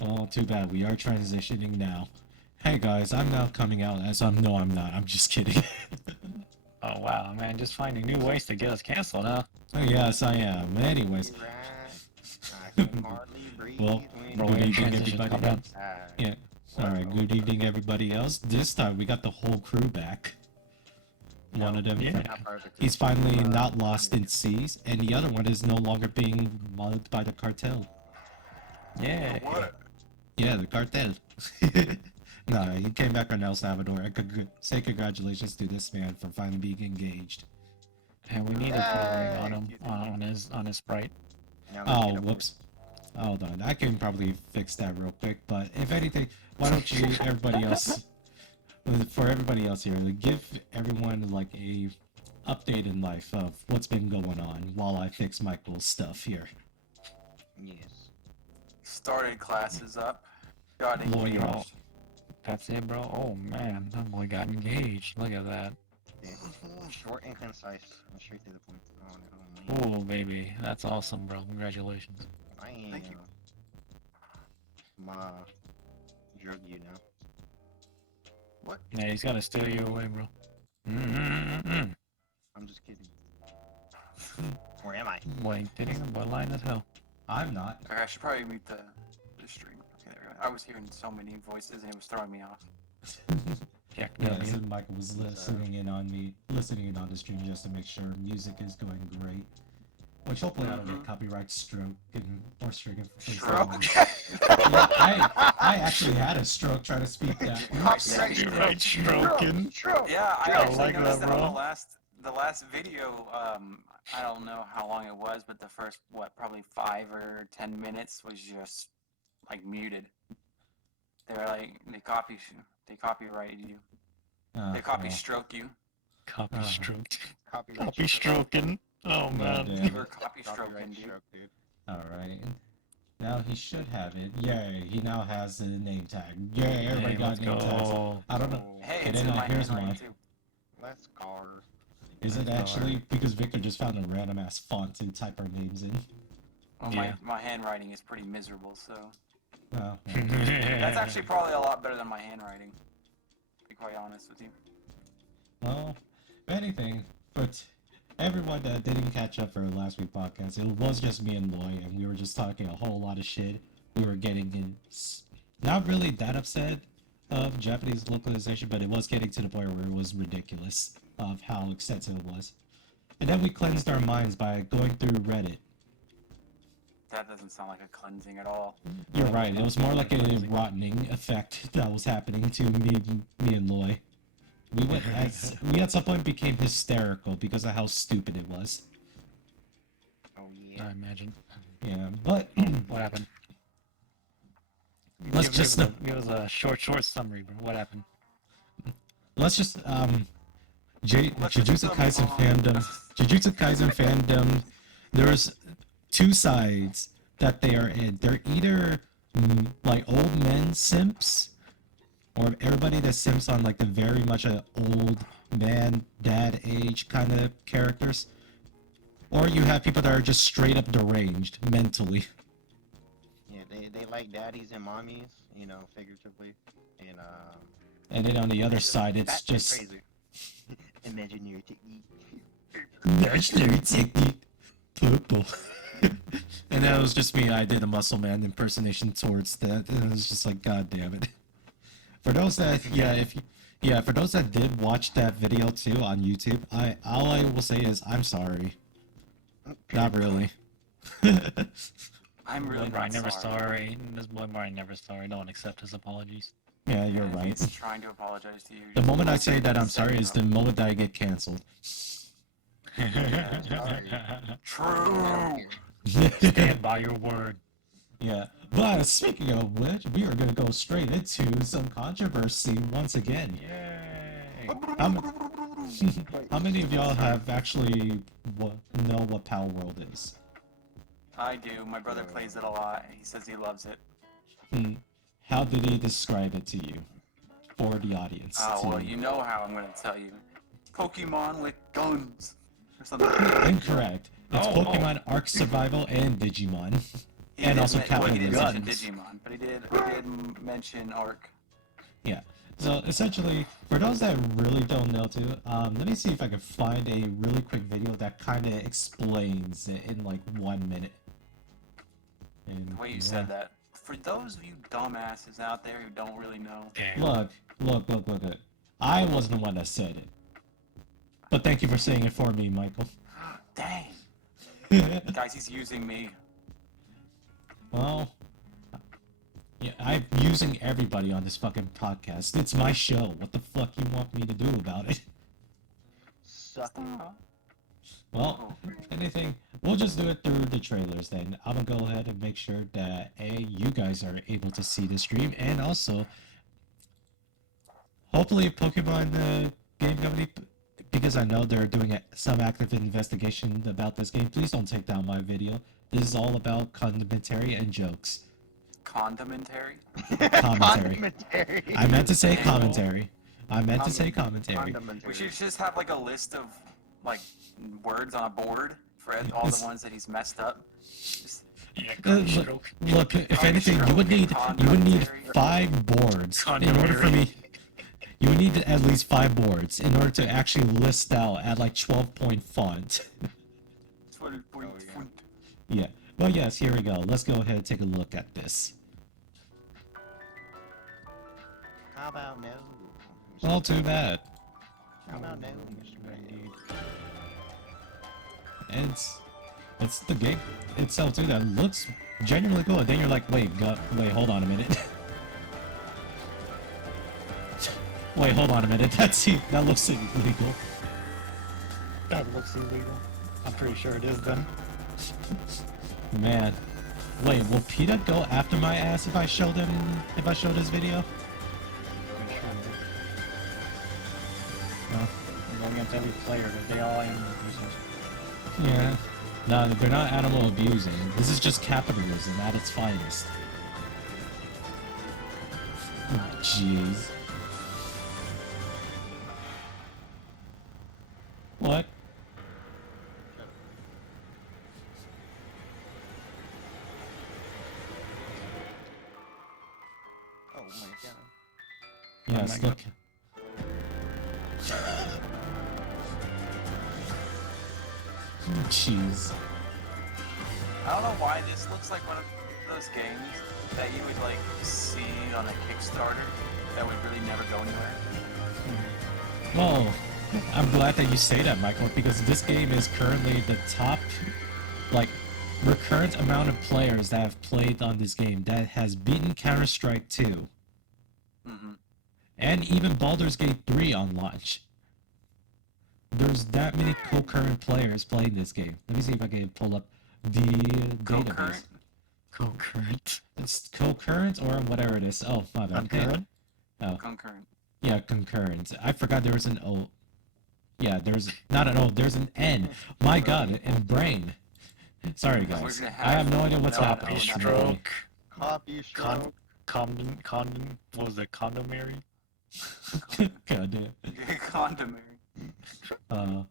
Oh, too bad. We are transitioning now. Hey guys, I'm now coming out as no, I'm not. I'm just kidding. Oh wow, man, just finding new ways to get us canceled, huh? Oh, yes, I am. Anyways, Right. I can hardly well, breathe when Bro, good we're in you're evening, transition. everybody Calm down. else. inside. Yeah. All What? right. Good evening, everybody else. This time we got the whole crew back. One No, of them, Yeah. not perfectly. he's finally Uh, not lost in seas, and the other one is no longer being mugged by the cartel. Yeah. what? Yeah, the cartel. No, he came back on El Salvador. I could say congratulations to this man for finally being engaged. And we need a coloring on him, Hey! on his sprite. Now let's Oh, get a whoops. Hold on. I can probably fix that real quick, but if anything, why don't you, everybody else, for everybody else here, like, give everyone like a update in life of what's been going on while I fix Michael's stuff here. Yes. Started classes up. Got Lawyer. engaged. That's it, bro. Oh man, that boy got engaged. Look at that. Yeah. Short and concise. And straight to the point. Oh, man. Oh baby, that's awesome, bro. Congratulations. I ain't Thank you. my drug you now. What? Yeah, he's gonna steal you away, bro. Mm-mm-mm. I'm just kidding. Where am I? Boy, kidding him, boy, lying as hell. I'm not. Okay, I should probably mute the stream. Okay, there we go. I was hearing so many voices and it was throwing me off. Yeah, Yeah, so Michael was listening in on the stream just to make sure music is going great. Which hopefully I don't get copyright stroke or stricken. Stroke? Yeah, I actually had a stroke trying to speak that. Right, stroking. Yeah, I I actually like noticed that, that on bro. the last video, I don't know how long it was, but the first, probably 5 or 10 minutes was just, like, muted. They were like, they copyrighted you. They copy stroke you. Copy stroked. Copyright Copy stroke. stroking. Oh man. Yeah. You were copy Copyright stroking, dude. stroke, dude. Alright. Now he should have it. Yay, he now has the name tag. Yay, everybody Hey, got let's name tags. go. I don't know. Hey, Okay, it's then in my here's handwriting, mine. too. Let's go. Is it actually because Victor just found a random ass font to type our names in? Well, Yeah. my handwriting is pretty miserable, so... Oh, That's actually probably a lot better than my handwriting, to be quite honest with you. well, if anything, but everyone that didn't catch up for last week's podcast, it was just me and Loy, and we were just talking a whole lot of shit. We were getting in, not really that upset of Japanese localization, but it was getting to the point where it was ridiculous of how extensive it was. And then we cleansed our minds by going through Reddit. That doesn't sound like a cleansing at all. You're right. It was more like a rottening effect that was happening to me and Loy. We at some point became hysterical because of how stupid it was. Oh, yeah. I imagine. Yeah, but What happened? Let's just give us a short summary, bro. What happened? let's just Jujutsu Kaisen fandom. Jujutsu Kaisen fandom. There's two sides that they are in. They're either like old men simps, or everybody that simps on like the very much old man dad age kind of characters, or you have people that are just straight up deranged mentally. Yeah, they like daddies and mommies, you know, figuratively. And, And then on the other side, it's that's just crazy. Imaginary technique. legendary technique, purple. And that was just me. I did a muscle man impersonation towards that, and it was just like, God damn it. For those that, for those that did watch that video too on YouTube, all I will say is I'm sorry. Not really. I'm really Brian not never sorry. sorry. This boy Brian never sorry. No one accept his apologies. Yeah, you're right. He's trying to apologize to you. The moment I say that I'm sorry is the moment that I get canceled. True. Stand by your word. Yeah. But speaking of which, we are gonna go straight into some controversy once again. Yay! How many of y'all have actually know what Palworld is? I do. My brother plays it a lot. He says he loves it. How did he describe it to you? For the audience. Oh, well, you know how I'm going to tell you. Pokemon with guns. Or something. Incorrect. It's Pokemon Arc Survival and Digimon. He And did also well, he didn't capitalism. mention Digimon, but he did mention Arc. Yeah. So essentially, for those that really don't know too, let me see if I can find a really quick video that kind of explains it in like 1 minute. And The way you said that. For those of you dumbasses out there who don't really know, Damn. Look. I wasn't the one that said it. But thank you for saying it for me, Michael. dang, guys, he's using me. Well, yeah, I'm using everybody on this fucking podcast. It's my show. What the fuck you want me to do about it? Suck. Well, anything. We'll just do it through the trailers then. I'm gonna go ahead and make sure that you guys are able to see the stream, and also, hopefully, Pokemon Game Company, because I know they're doing some active investigation about this game. Please don't take down my video. This is all about commentary and jokes. Condomentary? Commentary. I meant to say commentary. We should just have like a list of like words on a board for all the ones that he's messed up. Just, Yeah, Look, if anything, you would need 5 boards in order for me. You would need at least 5 boards in order to actually list out at like 12-point font. Yeah. Well, yes. Here we go. Let's go ahead and take a look at this. How about no? Well, too bad. How about no, Mr. Indeed. And it's the game itself too that looks genuinely cool. And then you're like, wait, hold on a minute. Wait, hold on a minute. That looks illegal. That looks illegal. I'm pretty sure it is then. Man. Wait, will PETA go after my ass if I show this video? I'm sure. No. I'm going against every player, but they all animal abusers. Yeah. No, they're not animal abusing. This is just capitalism at its finest. Jeez. What? Oh my god. Yes, my look. Jeez. I don't know why this looks like one of those games that you would like see on a Kickstarter that would really never go anywhere. Well, I'm glad that you say that, Michael, because this game is currently the top, like, recurrent amount of players that have played on this game that has beaten Counter-Strike 2. Mm-hmm. And even Baldur's Gate 3 on launch. There's that many concurrent players playing this game. Let me see if I can pull up the database. Concurrent? Concurrent. It's concurrent or whatever it is. Oh, my bad. Concurrent? Oh, Concurrent. yeah, concurrent. I forgot there was an O. Yeah, there's not an O, there's an N. My god, and brain. Sorry guys. I have no idea what's happening. Copy stroke. Copy stroke. Condom. What was it? Condomary? God damn. Condomary. Well,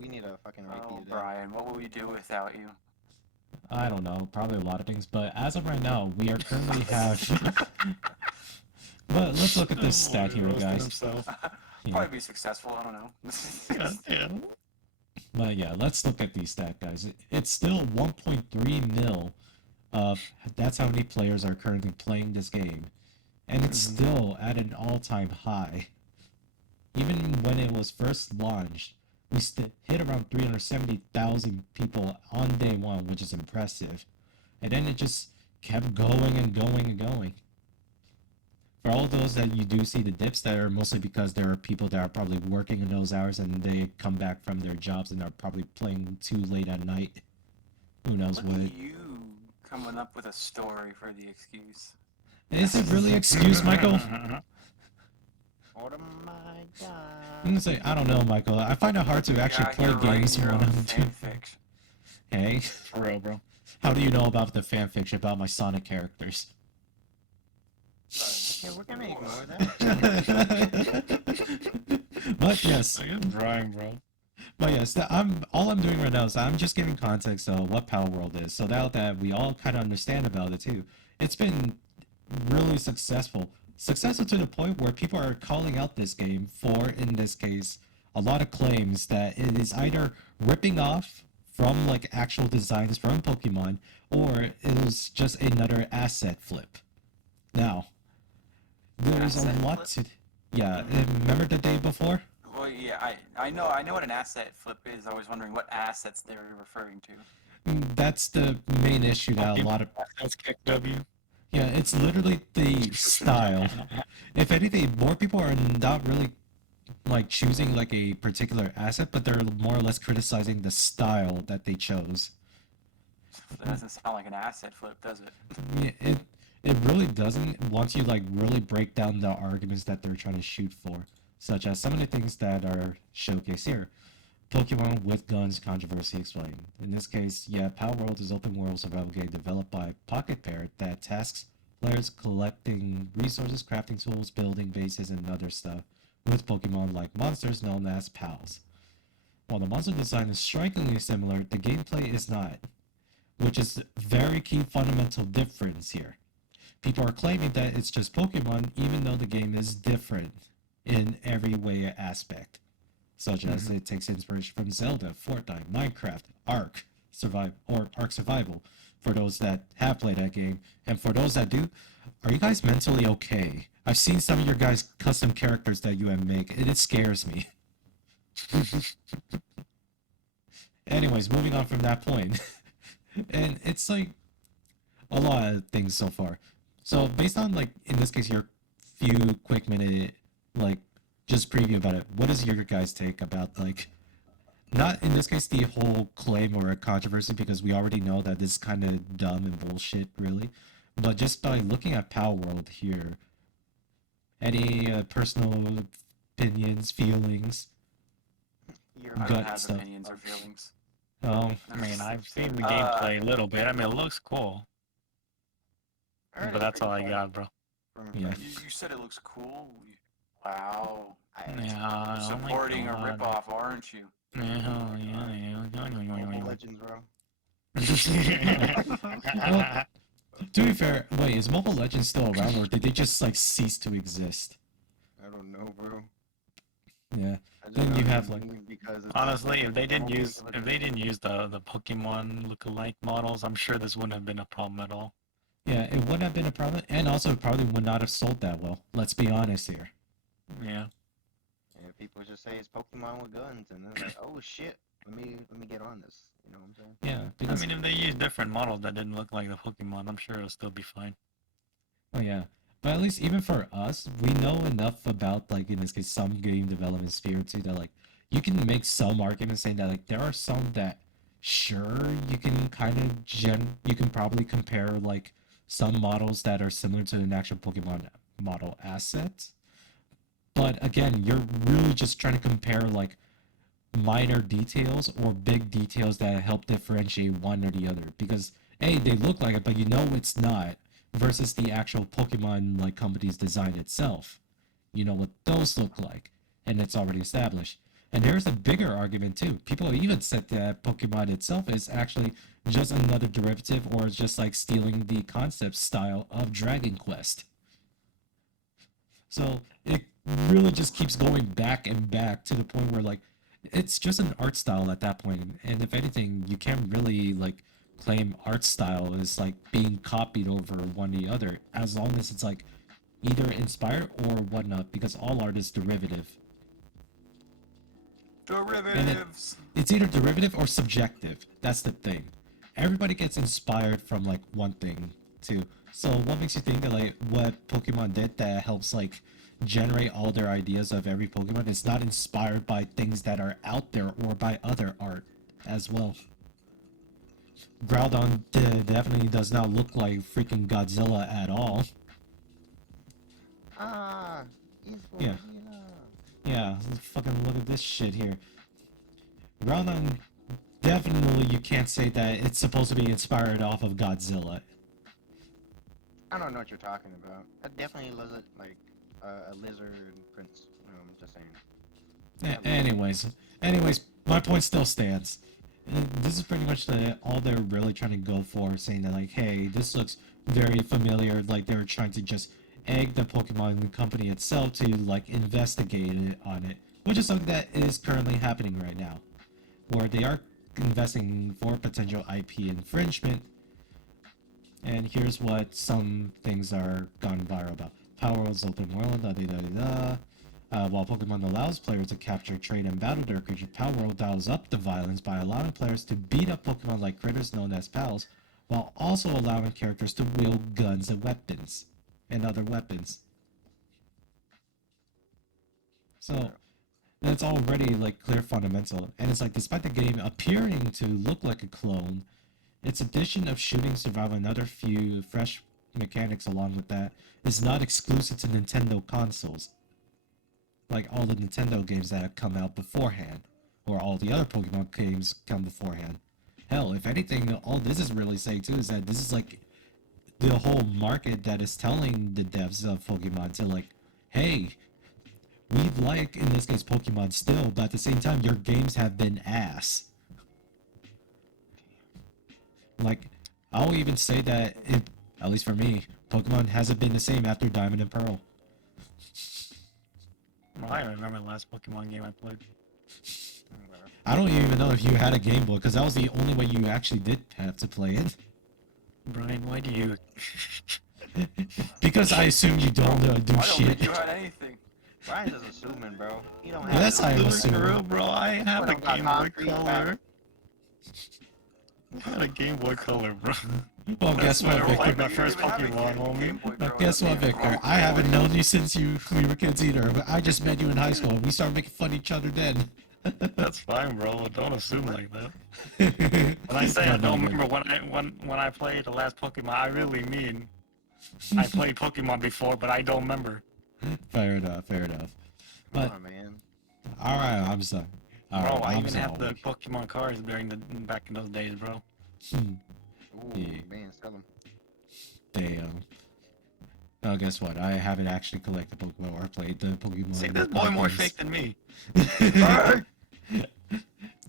We need a fucking repeat Oh, of that. Brian, what would we do without you? I don't know, probably a lot of things, but as of right now, we are currently have... But let's look at this stat here, Roasting guys. himself. Yeah. Probably be successful, I don't know. God damn. But yeah, let's look at these stats, guys. It's still 1.3 mil of... That's how many players are currently playing this game. And it's still at an all-time high. Even when it was first launched, we hit around 370,000 people on day one, which is impressive. And then it just kept going and going and going. For all those that you do see the dips, that are mostly because there are people that are probably working in those hours and they come back from their jobs and are probably playing too late at night. Who knows Look what? at you coming up with a story for the excuse. Is it really excuse, Michael? Oh my god. I'm gonna say, I don't know, Michael. I find it hard to actually Yeah, play you're writing games your when own I'm doing... fanfiction. Hey, For real, bro. how do you know about the fanfiction about my Sonic characters? Okay, we're gonna ignore that. But yes, I am drawing, bro. But yes, I'm doing right now is I'm just giving context of what Palworld is, so that we all kind of understand about it too. It's been really successful to the point where people are calling out this game for, in this case, a lot of claims that it is either ripping off from like actual designs from Pokemon, or it was just another asset flip. Now, there's a Asset lot flip? to, yeah. Remember the day before? Well, yeah, I know what an asset flip is. I was wondering what assets they were referring to. That's the main issue that a lot of, That's kick W. yeah, it's literally the style. If anything, more people are not really like choosing like a particular asset, but they're more or less criticizing the style that they chose. That doesn't sound like an asset flip, does it? Yeah, it really doesn't once you like really break down the arguments that they're trying to shoot for, such as some of the things that are showcased here. Pokemon with Guns controversy explained. In this case, yeah, Palworld is open world survival game developed by Pocket Parrot that tasks players collecting resources, crafting tools, building bases, and other stuff with Pokemon like monsters known as pals. While the monster design is strikingly similar, the gameplay is not, which is very key fundamental difference here. People are claiming that it's just Pokemon even though the game is different in every way aspect, such as it takes inspiration from Zelda, Fortnite, Minecraft, Ark Survival. For those that have played that game, and for those that do, are you guys mentally okay? I've seen some of your guys' custom characters that you have make, and it scares me. Anyways, moving on from that point, and it's like a lot of things so far. So based on like in this case your few quick minute like just preview about it, what is your guys' take about like not in this case the whole claim or a controversy because we already know that this is kind of dumb and bullshit really, but just by looking at Palworld here, any personal opinions, feelings, You're I don't gut have stuff? opinions or feelings. Oh, I mean, I've seen the Uh, gameplay a little bit. I mean, it looks cool, I heard but it's that's all pretty I fun got, bro. from yeah. you said it looks cool. Wow. Yeah, You're oh my supporting a God. ripoff, aren't you? Yeah, yeah, Mobile yeah. Legends, bro. Well, to be fair, wait, is Mobile Legends still around or did they just like cease to exist? I don't know, bro. Yeah. I just Then know you it's have a like meme because it's Honestly, like if they didn't Mobile use Legends. the Pokemon lookalike models, I'm sure this wouldn't have been a problem at all. yeah, it wouldn't have been a problem, and also it probably would not have sold that well. Let's be honest here. Yeah. And people just say it's Pokemon with guns, and they're like, oh shit, let me get on this. You know what I'm saying? Yeah, I because mean, if they used different models that didn't look like the Pokemon, I'm sure it'll still be fine. oh yeah, but at least even for us, we know enough about like in this case some game development sphere too that like you can make some arguments saying that like there are some that sure you can kind of you can probably compare like some models that are similar to an actual Pokemon model asset, but again you're really just trying to compare like minor details or big details that help differentiate one or the other because A, they look like it but you know it's not versus the actual Pokemon like company's design itself. You know what those look like and it's already established. And there's a bigger argument too. People even said that Pokemon itself is actually just another derivative or just like stealing the concept style of Dragon Quest. So it really just keeps going back and back to the point where like it's just an art style at that point. And if anything, you can't really like claim art style is like being copied over one the other as long as it's like either inspired or whatnot because all art is derivative. And Derivatives. it's either derivative or subjective. That's the thing. Everybody gets inspired from like one thing too. So what makes you think that like what Pokemon did that helps like generate all their ideas of every Pokemon is not inspired by things that are out there or by other art as well. Groudon definitely does not look like freaking Godzilla at all. Ah, it's for Yeah. Yeah, fucking look at this shit here. Groudon definitely you can't say that it's supposed to be inspired off of Godzilla. I don't know what you're talking about. That definitely looks like a lizard prince. I'm just saying. Anyways, my point still stands. And this is pretty much all they're really trying to go for, saying that like, hey, this looks very familiar. Like they're trying to just egg the Pokemon company itself to like investigate on it, which is something that is currently happening right now, where they are investing for potential IP infringement. And here's what some things are gone viral about. Palworld's open world, da da da da. While Pokemon allows players to capture, train, and battle their creatures, Palworld dials up the violence by allowing players to beat up Pokemon like critters known as pals, while also allowing characters to wield guns and weapons, and other weapons. So, it's already like clear fundamental, and it's like despite the game appearing to look like a clone, its addition of shooting, survival, and other few fresh mechanics along with that is not exclusive to Nintendo consoles. Like all the Nintendo games that have come out beforehand, or all the other Pokemon games come beforehand. Hell, if anything, all this is really saying too is that this is like the whole market that is telling the devs of Pokemon to like, hey, we like, in this case, Pokemon still, but at the same time, your games have been ass. Like, I'll even say that, at least for me, Pokemon hasn't been the same after Diamond and Pearl. Well, I remember the last Pokemon game I played. I don't even know if you had a Game Boy, because that was the only way you actually did have to play it. Brian, why do you? Because I assume you don't do I don't shit. think you had anything. Brian's just assuming, bro. He don't Yeah, have that's how I no assume. memory. For real, bro, I have a What about Game Boy concrete Color. I had a Game Boy Color, bro. Well, guess what, That's Victor? my first Pokemon, homie. But guess what, Victor? I haven't known you since we were kids either. But I just met you in high school. We started making fun of each other then. That's fine, bro. Don't assume like that. When I say I don't remember when I played the last Pokemon, I really mean I played Pokemon before, but I don't remember. Fair enough, fair enough. Come But on, man. all right, I'm sorry. All Bro, right, I I'm even have the sorry. Pokemon cards back in those days, bro. Ooh, Yeah. man, sell him. Damn. Oh, guess what? I haven't actually collected Pokemon or played the Pokemon. See, this boy more games. fake than me.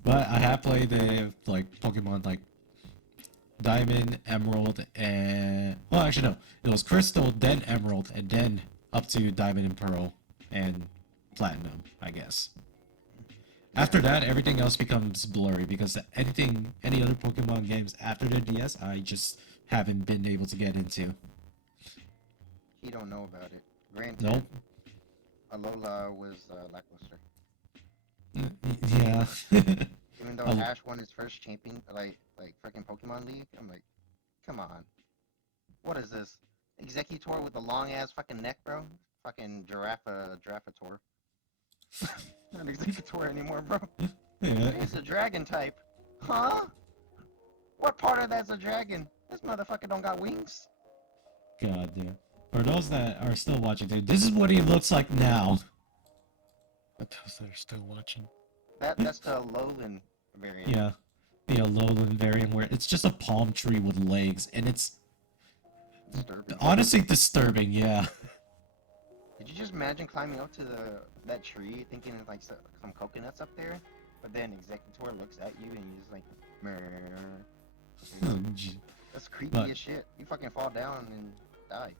But I have played the like Pokemon like Diamond, Emerald, and well, actually no, it was Crystal, then Emerald, and then up to Diamond and Pearl and Platinum, I guess. After that, everything else becomes blurry because any other Pokemon games after the DS, I just haven't been able to get into. He don't know about it. Granted, Nope. Alola was lackluster. Yeah. Even though Oh. Ash won his first champion, like freaking Pokemon League, I'm like, come on. What is this? Executor with a long ass fucking neck, bro? Fucking Girafator. Not Executor anymore, bro. Yeah. It's a dragon type. Huh? What part of that's a dragon? This motherfucker don't got wings. God damn. For those that are still watching, dude, this is what he looks like now. But those that are still watching. That's the Alolan variant. Yeah. The Alolan variant where it's just a palm tree with legs, and it's Disturbing. honestly disturbing, yeah. Did you just imagine climbing up to that tree thinking it's like some coconuts up there? But then Executor looks at you and you just like, Oh, gee. that's creepy But- as shit. You fucking fall down and die.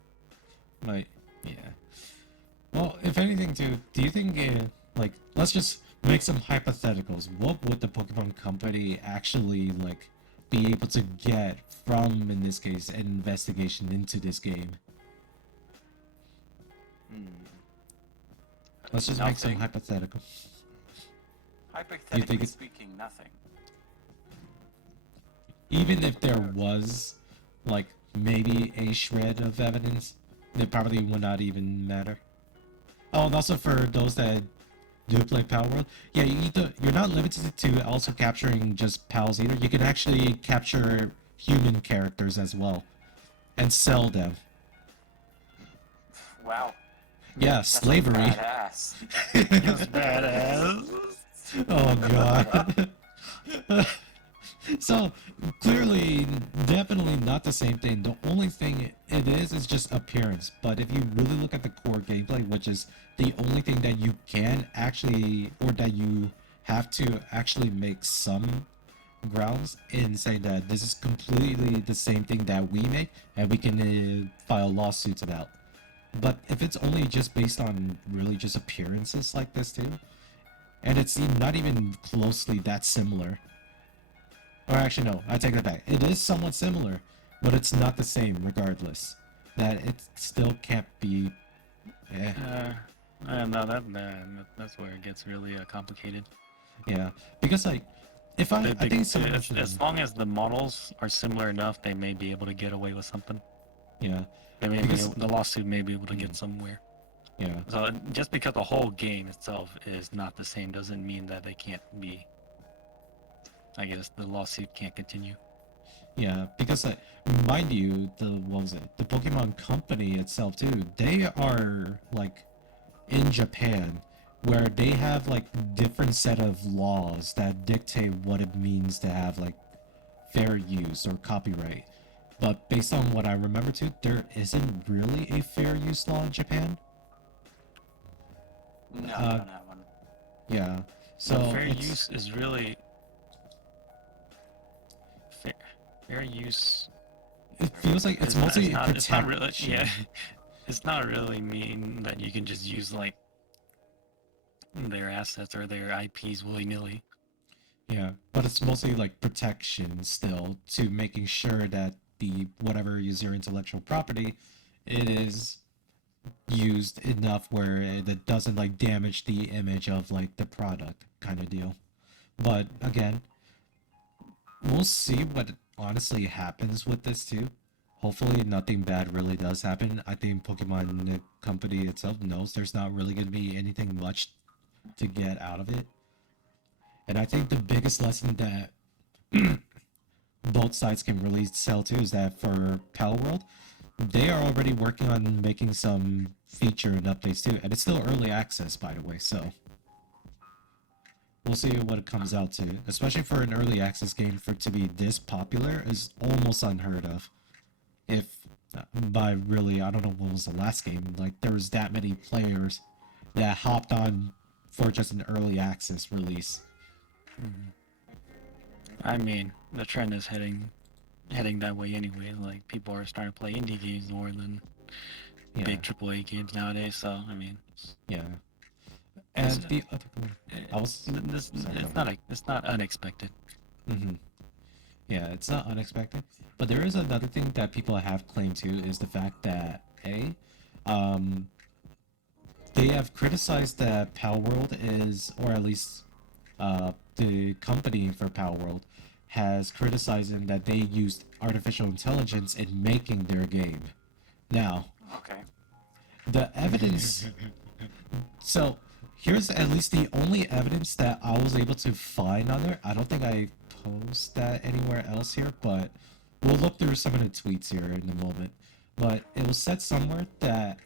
Like, yeah. Well, if anything, dude, do you think, like, let's just make some hypotheticals. What would the Pokemon Company actually, like, be able to get from, in this case, an investigation into this game? Let's just make some Nothing. hypothetical. Hypothetically it's- speaking, nothing. Even if there was, like, maybe a shred of evidence, it probably would not even matter. Oh, and also for those that do play Palworld, yeah, you're not limited to also capturing just pals either. You can actually capture human characters as well and sell them. Wow. Yeah, That's slavery. Badass. That's badass. Oh god. So clearly, definitely not the same thing. The only thing it is just appearance. But if you really look at the core gameplay, which is the only thing that you can actually, or that you have to actually make some grounds in saying that this is completely the same thing that we make and we can file lawsuits about. But if it's only just based on really just appearances like this too, and it's not even closely that similar. Or actually, no, I take that back. It is somewhat similar, but it's not the same regardless. That it still can't be. Yeah, No, that's where it gets really complicated. yeah. Because like, if I think someone as long as the models are similar enough, they may be able to get away with something. yeah, They may because the lawsuit may be able to get somewhere. yeah, So just because the whole game itself is not the same doesn't mean that they can't be. I guess the lawsuit can't continue. yeah. Because mind you, the what was it? The Pokemon Company itself too. They are like in Japan, where they have like different set of laws that dictate what it means to have like fair use or copyright. But based on what I remember too, there isn't really a fair use law in Japan. No, Uh, we don't have one. Yeah. So So fair it's, use is really fair use. it feels like it's is mostly it's not really protection. yeah. It's not really mean that you can just use like their assets or their IPs willy nilly. Yeah, but it's mostly like protection still to making sure that the whatever is your intellectual property, it is used enough where it doesn't like damage the image of like the product kind of deal. But again, we'll see what honestly happens with this too. Hopefully nothing bad really does happen. I think Pokemon Company itself knows there's not really going to be anything much to get out of it. And I think the biggest lesson that both sides can really sell too is that for Palworld, they are already working on making some feature and updates too. And it's still early access, by the way, so we'll see what it comes out to. Especially for an early access game, for it to be this popular is almost unheard of. If by really, I don't know what was the last game, like there was that many players that hopped on for just an early access release. I mean, the trend is heading that way anyway. Like people are starting to play indie games more than Yeah, big AAA games nowadays. So I mean, yeah. And It's- the other, I was it's not unexpected. Mm-hmm. Yeah, it's not unexpected. But there is another thing that people have claimed too is the fact that um, they have criticized that Palworld is, or at least the company for Palworld has criticized them that they used artificial intelligence in making their game. Now, Okay. the evidence. So here's at least the only evidence that I was able to find on there. I don't think I post that anywhere else here, but we'll look through some of the tweets here in a moment. But it was said somewhere that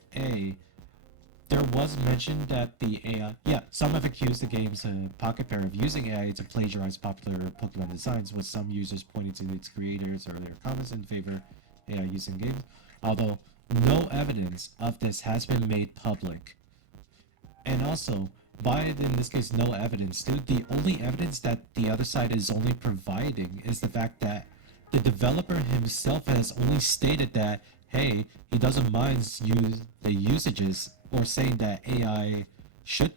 there was mention that the AI, yeah, some have accused the game's Pocket Pair of using AI to plagiarize popular Pokemon designs, with some users pointing to its creators or their comments in favor of AI using games. Although no evidence of this has been made public. And also, by in this case no evidence, dude, the only evidence that the other side is only providing is the fact that the developer himself has only stated that, hey, he doesn't mind the usages or saying that AI should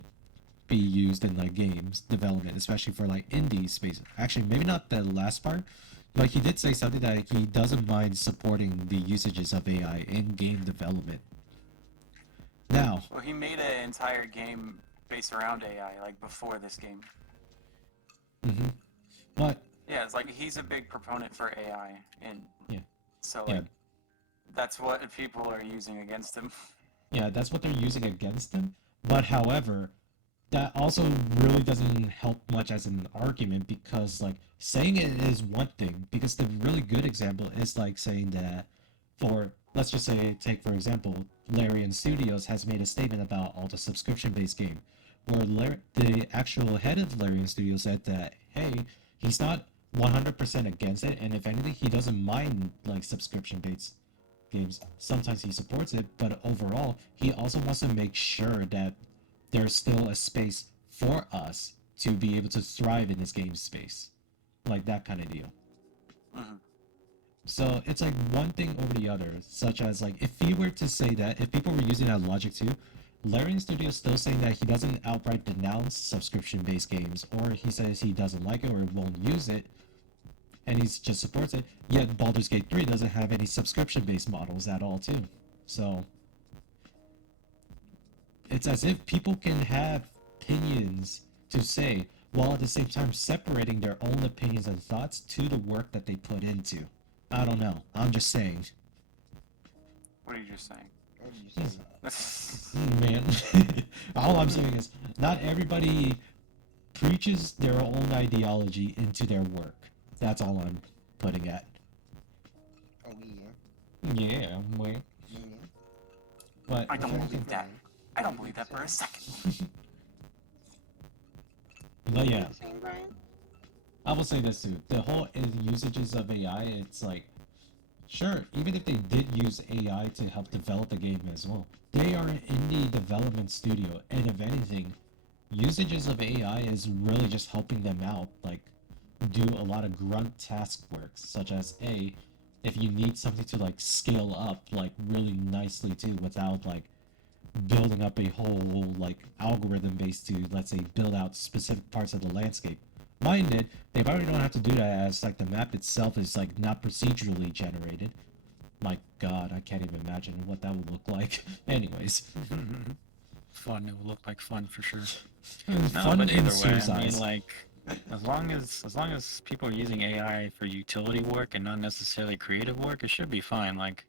be used in like games development, especially for like indie space. Actually, maybe not the last part, but he did say something that he doesn't mind supporting the usages of AI in game development. Now, Well, he made an entire game based around AI, like before this game. mm-hmm. But Yeah, it's like he's a big proponent for AI, and yeah, so yeah, like that's what people are using against him. yeah, that's what they're using against him. But however, that also really doesn't help much as an argument because like saying it is one thing because the really good example is like saying that for let's just say take for example Larian Studios has made a statement about all the subscription based game where the actual head of Larian Studios said that hey he's not 100% against it and if anything he doesn't mind like subscription based games. Sometimes he supports it, but overall, he also wants to make sure that there's still a space for us to be able to thrive in this game space, like that kind of deal. Mhm. So it's like one thing over the other, such as like if he were to say that, if people were using that logic too, Larian Studio is still saying that he doesn't outright denounce subscription-based games, or he says he doesn't like it or won't use it, and he just supports it. Yet Baldur's Gate 3 doesn't have any subscription-based models at all too. So it's as if people can have opinions to say, while at the same time separating their own opinions and thoughts to the work that they put into. I don't know. I'm just saying. What are you just saying? What did you say? Man, all I'm saying is not everybody preaches their own ideology into their work. That's all I'm putting at. Oh Yeah, wait. yeah. But I don't What believe you that. saying? I don't believe that for a second. but yeah, What you saying, Brian? I will say this too. The whole usages of AI, it's like, sure, even if they did use AI to help develop the game as well, they are an indie development studio, and if anything, usages of AI is really just helping them out, like do a lot of grunt task work, such as if you need something to like scale up like really nicely too, without like building up a whole like algorithm base to, let's say, build out specific parts of the landscape. Mind it, they probably don't have to do that, as like the map itself is like not procedurally generated. My god, I can't even imagine what that would look like. Anyways. Fun. It will look like fun for sure. Fun but in either way, serious I mean, eyes. like, as long as people are using AI for utility work and not necessarily creative work, it should be fine. Like,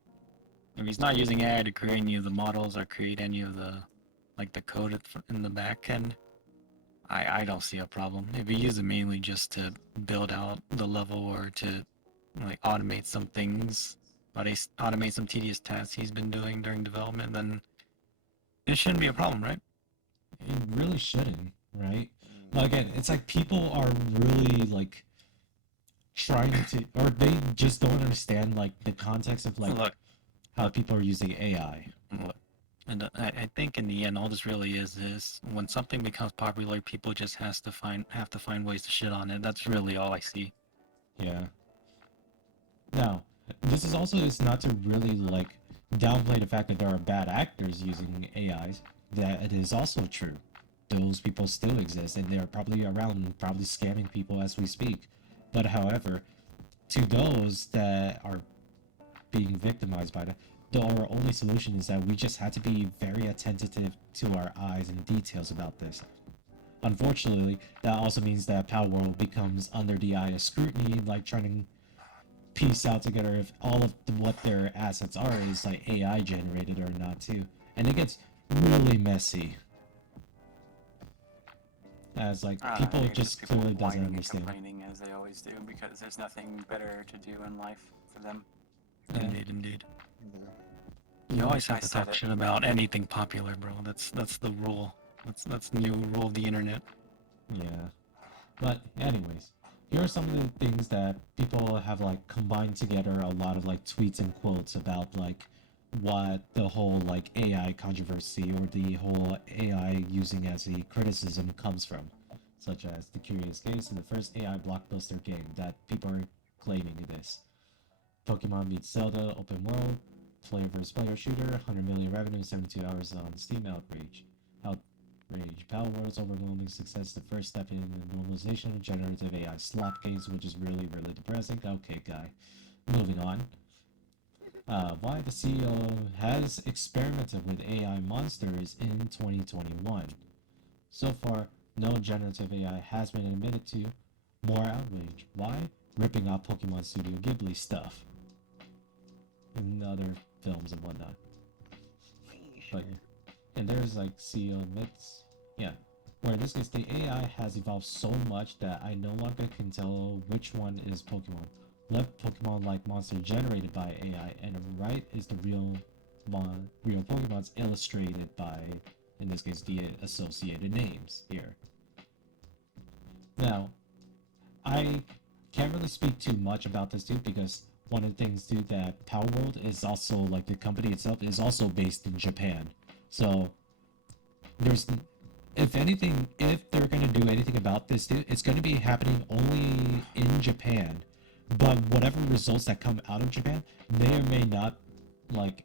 if he's not using AI to create any of the models or create any of the, like, the code in the back end, I don't see a problem. If he uses it mainly just to build out the level or to, like, automate some things, but automate some tedious tasks he's been doing during development, then it shouldn't be a problem, right? It really shouldn't, right? But again, it's like people are really like trying to, or they just don't understand like the context of like Look, how people are using AI. look, and I think in the end, all this really is when something becomes popular, people just have to find ways to shit on it. That's really all I see. Yeah. Now, this is also is not to really like downplay the fact that there are bad actors using AIs. That it is also true. Those people still exist, and they're probably around, probably scamming people as we speak. But however, to those that are being victimized by that, our only solution is that we just had to be very attentive to our eyes and details about this. Unfortunately, that also means that Palworld becomes under the eye of scrutiny, like trying to piece out together if all of what their assets are is like AI generated or not too, and it gets really messy. As like I don't know, I people think it's just people clearly doesn't whining and understand. complaining as they always do because there's nothing better to do in life for them. Yeah. Indeed. Yeah. You always I have to said talk it. shit about anything popular, bro. That's the rule. That's the new rule of the internet. Yeah. But anyways, here are some of the things that people have like combined together a lot of like tweets and quotes about like what the whole like AI controversy or the whole AI using as a criticism comes from, such as the Curious Case and the first AI blockbuster game that people are claiming this. Pokemon meets Zelda open world, player versus player shooter, 100 million revenue, 72 hours on Steam outrage. Outrage. Palworld's overwhelming success, the first step in the normalization of generative AI slop games, which is really, really depressing. Okay, guy. Moving on. Why the CEO has experimented with AI monsters in 2021. So far, no generative AI has been admitted to. More outrage. Why? Ripping off Pokemon Studio Ghibli stuff and other films and whatnot. But and there's like CEO admits, yeah, where in this case the AI has evolved so much that I no longer can tell which one is Pokemon. Left Pokemon-like monster generated by AI, and right is the real Pokemon's illustrated by, in this case, the associated names here. Now, I can't really speak too much about this too because one of the things too that Palworld is also like the company itself is also based in Japan. So there's if anything, if they're gonna do anything about this, dude, it's gonna be happening only in Japan. But whatever results that come out of Japan may or may not like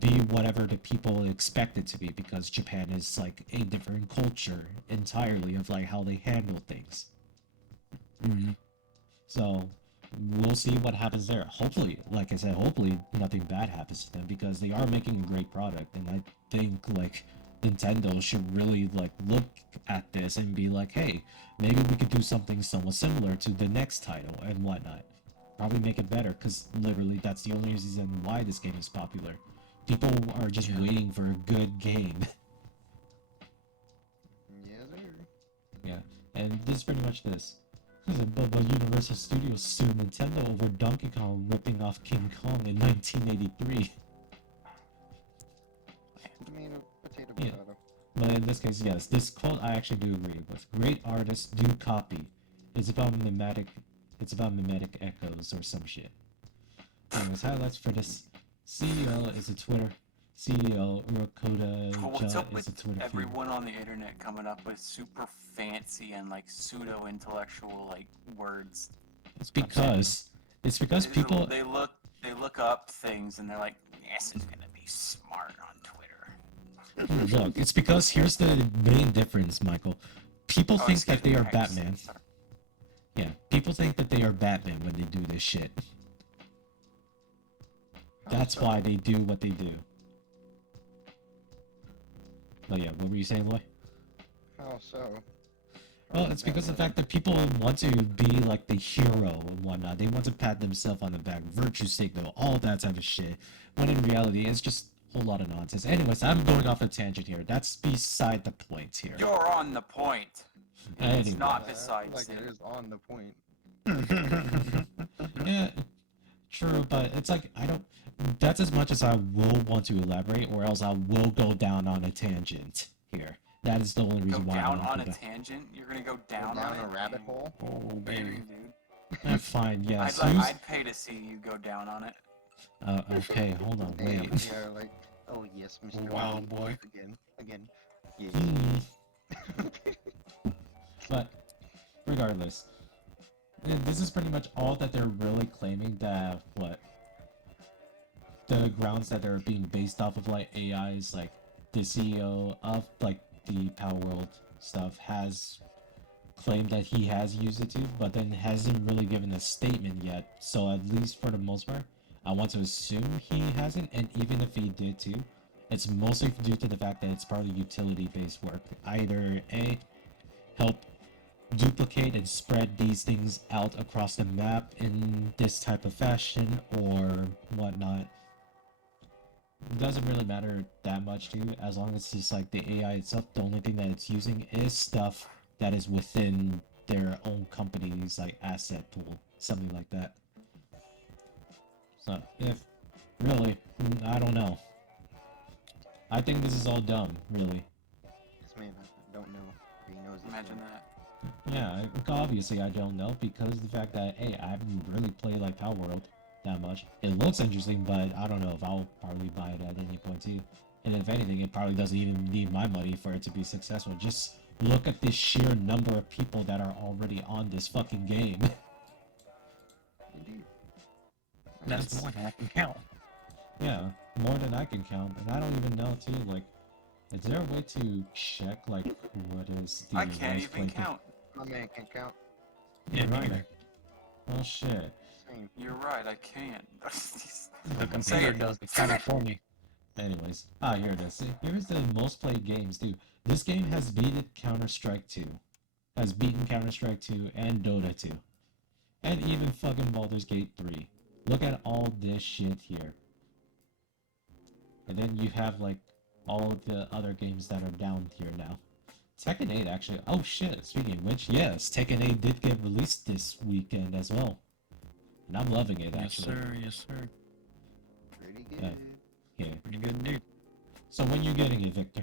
be whatever the people expect it to be, because Japan is like a different culture entirely of like how they handle things. Mhm. So we'll see what happens there. Hopefully, like I said, hopefully nothing bad happens to them, because they are making a great product, and I think like Nintendo should really like look at this and be like, hey, maybe we could do something somewhat similar to the next title and whatnot. Probably make it better, because literally that's the only reason why this game is popular. People are just Yeah. waiting for a good game. Yes, sir. Yeah, and this is pretty much this. But Universal Studios sued Nintendo over Donkey Kong ripping off King Kong in 1983. I mean, potato, Yeah. potato. But in this case, yes, this quote I actually do agree with. Great artists do copy. It's about mimetic. It's about mimetic echoes or some shit. Anyways, highlights for this. CEO is a Twitter. CEO Urokoda What's up is with a Twitter feed. everyone on the internet coming up with super fancy and like pseudo intellectual like words? It's because people. They look up things and they're like, this is gonna be smart on Twitter. Look, it's because here's the main difference, Michael. People Oh, think excuse that they me, are I just- Batman. sorry. Yeah, people think that they are Batman when they do this shit. That's why they do what they do. But yeah, what were you saying, Loy? How so? Well, it's because of the fact that people want to be like the hero and whatnot. They want to pat themselves on the back, virtue signal, all that type of shit. When in reality, it's just a whole lot of nonsense. Anyways, I'm going off a tangent here. That's beside the point here. You're on the point. Anyway. It's not I feel besides like it. it is on the point. Yeah, true, but it's like I don't. That's as much as I will want to elaborate, or else I will go down on a tangent here. That is the only Go reason why down I'm on a not tangent. You're gonna go Go down on a it? rabbit Dang. hole. Oh, baby. Dude. Fine, yes. I'd pay to see you go down on it. Okay, hold on, Damn, wait. yeah, like, oh yes, Mr. Wow, Wayne, boy. again, yeah. But regardless, this is pretty much all that they're really claiming, that what the grounds that they're being based off of, like AIs, like the CEO of like the Palworld stuff has claimed that he has used it too, but then hasn't really given a statement yet. So at least for the most part, I want to assume he hasn't, and even if he did too, it's mostly due to the fact that it's probably utility-based work. Either A, help duplicate and spread these things out across the map in this type of fashion, or whatnot. It doesn't really matter that much too, as long as it's like the AI itself. The only thing that it's using is stuff that is within their own company's like asset pool, something like that. So if really, I don't know. I think this is all dumb, really. This man, I don't know. He knows. Imagine that. Yeah, obviously I don't know, because of the fact that, hey, I haven't really played like Palworld that much. It looks interesting, but I don't know if I'll probably buy it at any point too. And if anything, it probably doesn't even need my money for it to be successful. Just look at the sheer number of people that are already on this fucking game. Indeed. That's more than I can count. Yeah, more than I can count. And I don't even know too, like, is there a way to check, like, what is the I can't most even played game? count. My man can count. Yeah, me Right. neither. Oh shit. Same. You're right, I can't. The computer does the counting for me. Anyways, here it is. See, here's the most played games, dude. This game has beaten Counter-Strike 2. Has beaten Counter-Strike 2 and Dota 2. And even fucking Baldur's Gate 3. Look at all this shit here. And then you have, like, all of the other games that are down here now. Tekken 8 actually. Oh shit, speaking of which, yes, Tekken 8 did get released this weekend as well. And I'm loving it, Yes, actually. sir. Yes, sir. Pretty good. Yeah. Pretty good indeed. So when you getting it, Victor?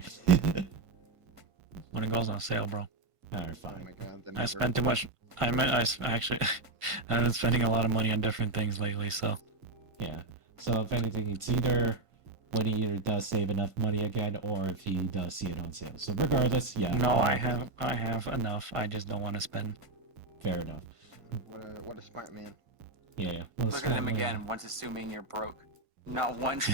When it goes on sale, bro. Alright, Oh fine. my god. the I never- spent too much. Actually, I've been spending a lot of money on different things lately, so. Yeah. So if anything, it's either when he either does save enough money again or if he does see it on sale. So regardless, yeah. No, I have enough. I just don't want to spend. Fair enough. What a smart man. Yeah. Well, Look at him again, once assuming you're broke. Not once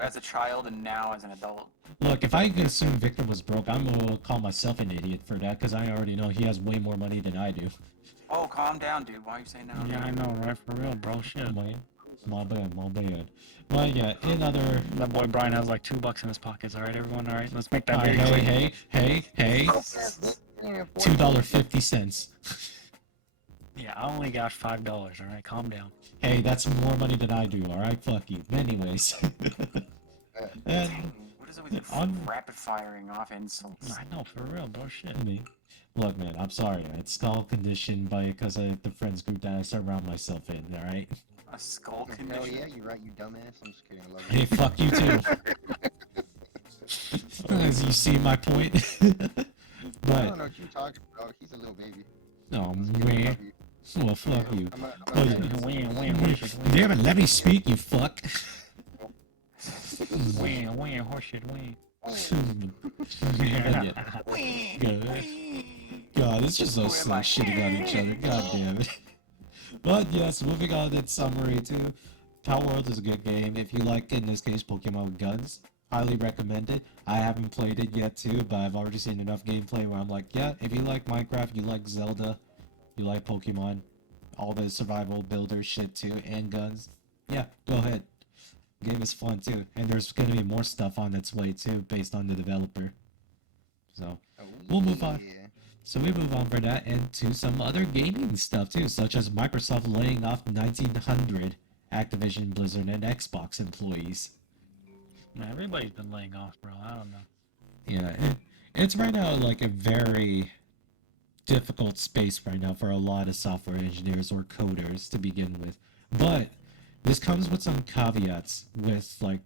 as a child and now as an adult. Look, if I could assume Victor was broke, I'm gonna call myself an idiot for that because I already know he has way more money than I do. Oh, calm down, dude. Why are you saying no? Yeah, I know, right? For real, bro. Shit. My bad, my bad. Well, yeah, in other... That boy Brian has like $2 in his pockets. All right, everyone. All right, let's make that Hey, very clear. hey. $2.50. Yeah, I only got $5. All right, calm down. Hey, that's more money than I do, alright? Fuck you. Anyways. And What is it with you rapid firing off insults? I know, for real, bro. Shit. look, man, I'm sorry. It's skull conditioned because of the friends group that I surround myself in, alright? A skull Hell condition? yeah, you're right, you dumbass. I'm just kidding, I love you. Hey, fuck you too. As you see my point. I But, don't know what you're talking about. He's a little baby. oh, Just kidding, I man. love you. Well, fuck you. I'm a Oh, bad yeah. person. Win. Damn it, let me speak, you fuck. Win, horseshit, win. God, it's just us shitting on each other. God damn it. But yes, moving on in summary too. Palworld is a good game. If you like, in this case, Pokemon with guns, highly recommend it. I haven't played it yet too, but I've already seen enough gameplay where I'm like, yeah, if you like Minecraft, you like Zelda, you like Pokemon, all the survival builder shit too, and guns, yeah, go ahead. Game is fun too, and there's gonna be more stuff on its way too, based on the developer. So Oh, we'll move on. yeah. So we move on for that into some other gaming stuff too, such as Microsoft laying off 1,900 Activision, Blizzard, and Xbox employees. Man, everybody's been laying off, bro. I don't know. Yeah, it's right now like a very difficult space right now for a lot of software engineers or coders to begin with. But this comes with some caveats with like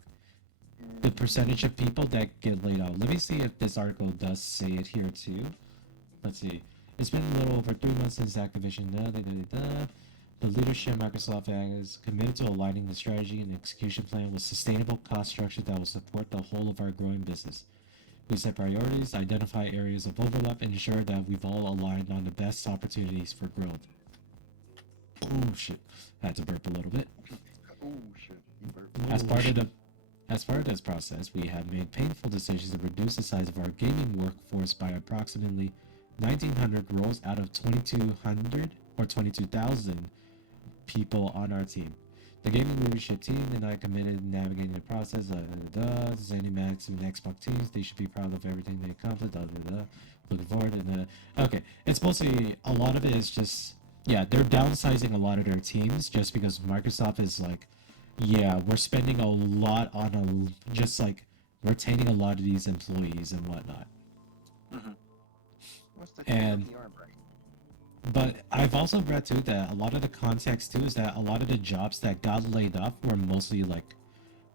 the percentage of people that get laid off. Let me see if this article does say it here too. Let's see. It's been a little over 3 months since Activision. The leadership of Microsoft is committed to aligning the strategy and execution plan with sustainable cost structure that will support the whole of our growing business. We set priorities, identify areas of overlap, and ensure that we've all aligned on the best opportunities for growth. Oh shit! I had to burp a little bit. Oh shit. You burped. As part of this process, we have made painful decisions to reduce the size of our gaming workforce by approximately 1,900 roles out of 2,200 or 22,000 people on our team. The gaming leadership team and I committed to navigating the process. ZeniMax and Xbox teams, they should be proud of everything they accomplished. Looking forward and okay, it's mostly a lot of it is just they're downsizing a lot of their teams just because Microsoft is like, yeah, we're spending a lot on just like retaining a lot of these employees and whatnot. What's the And- PR break? But I've also read too that a lot of the context too is that a lot of the jobs that got laid off were mostly like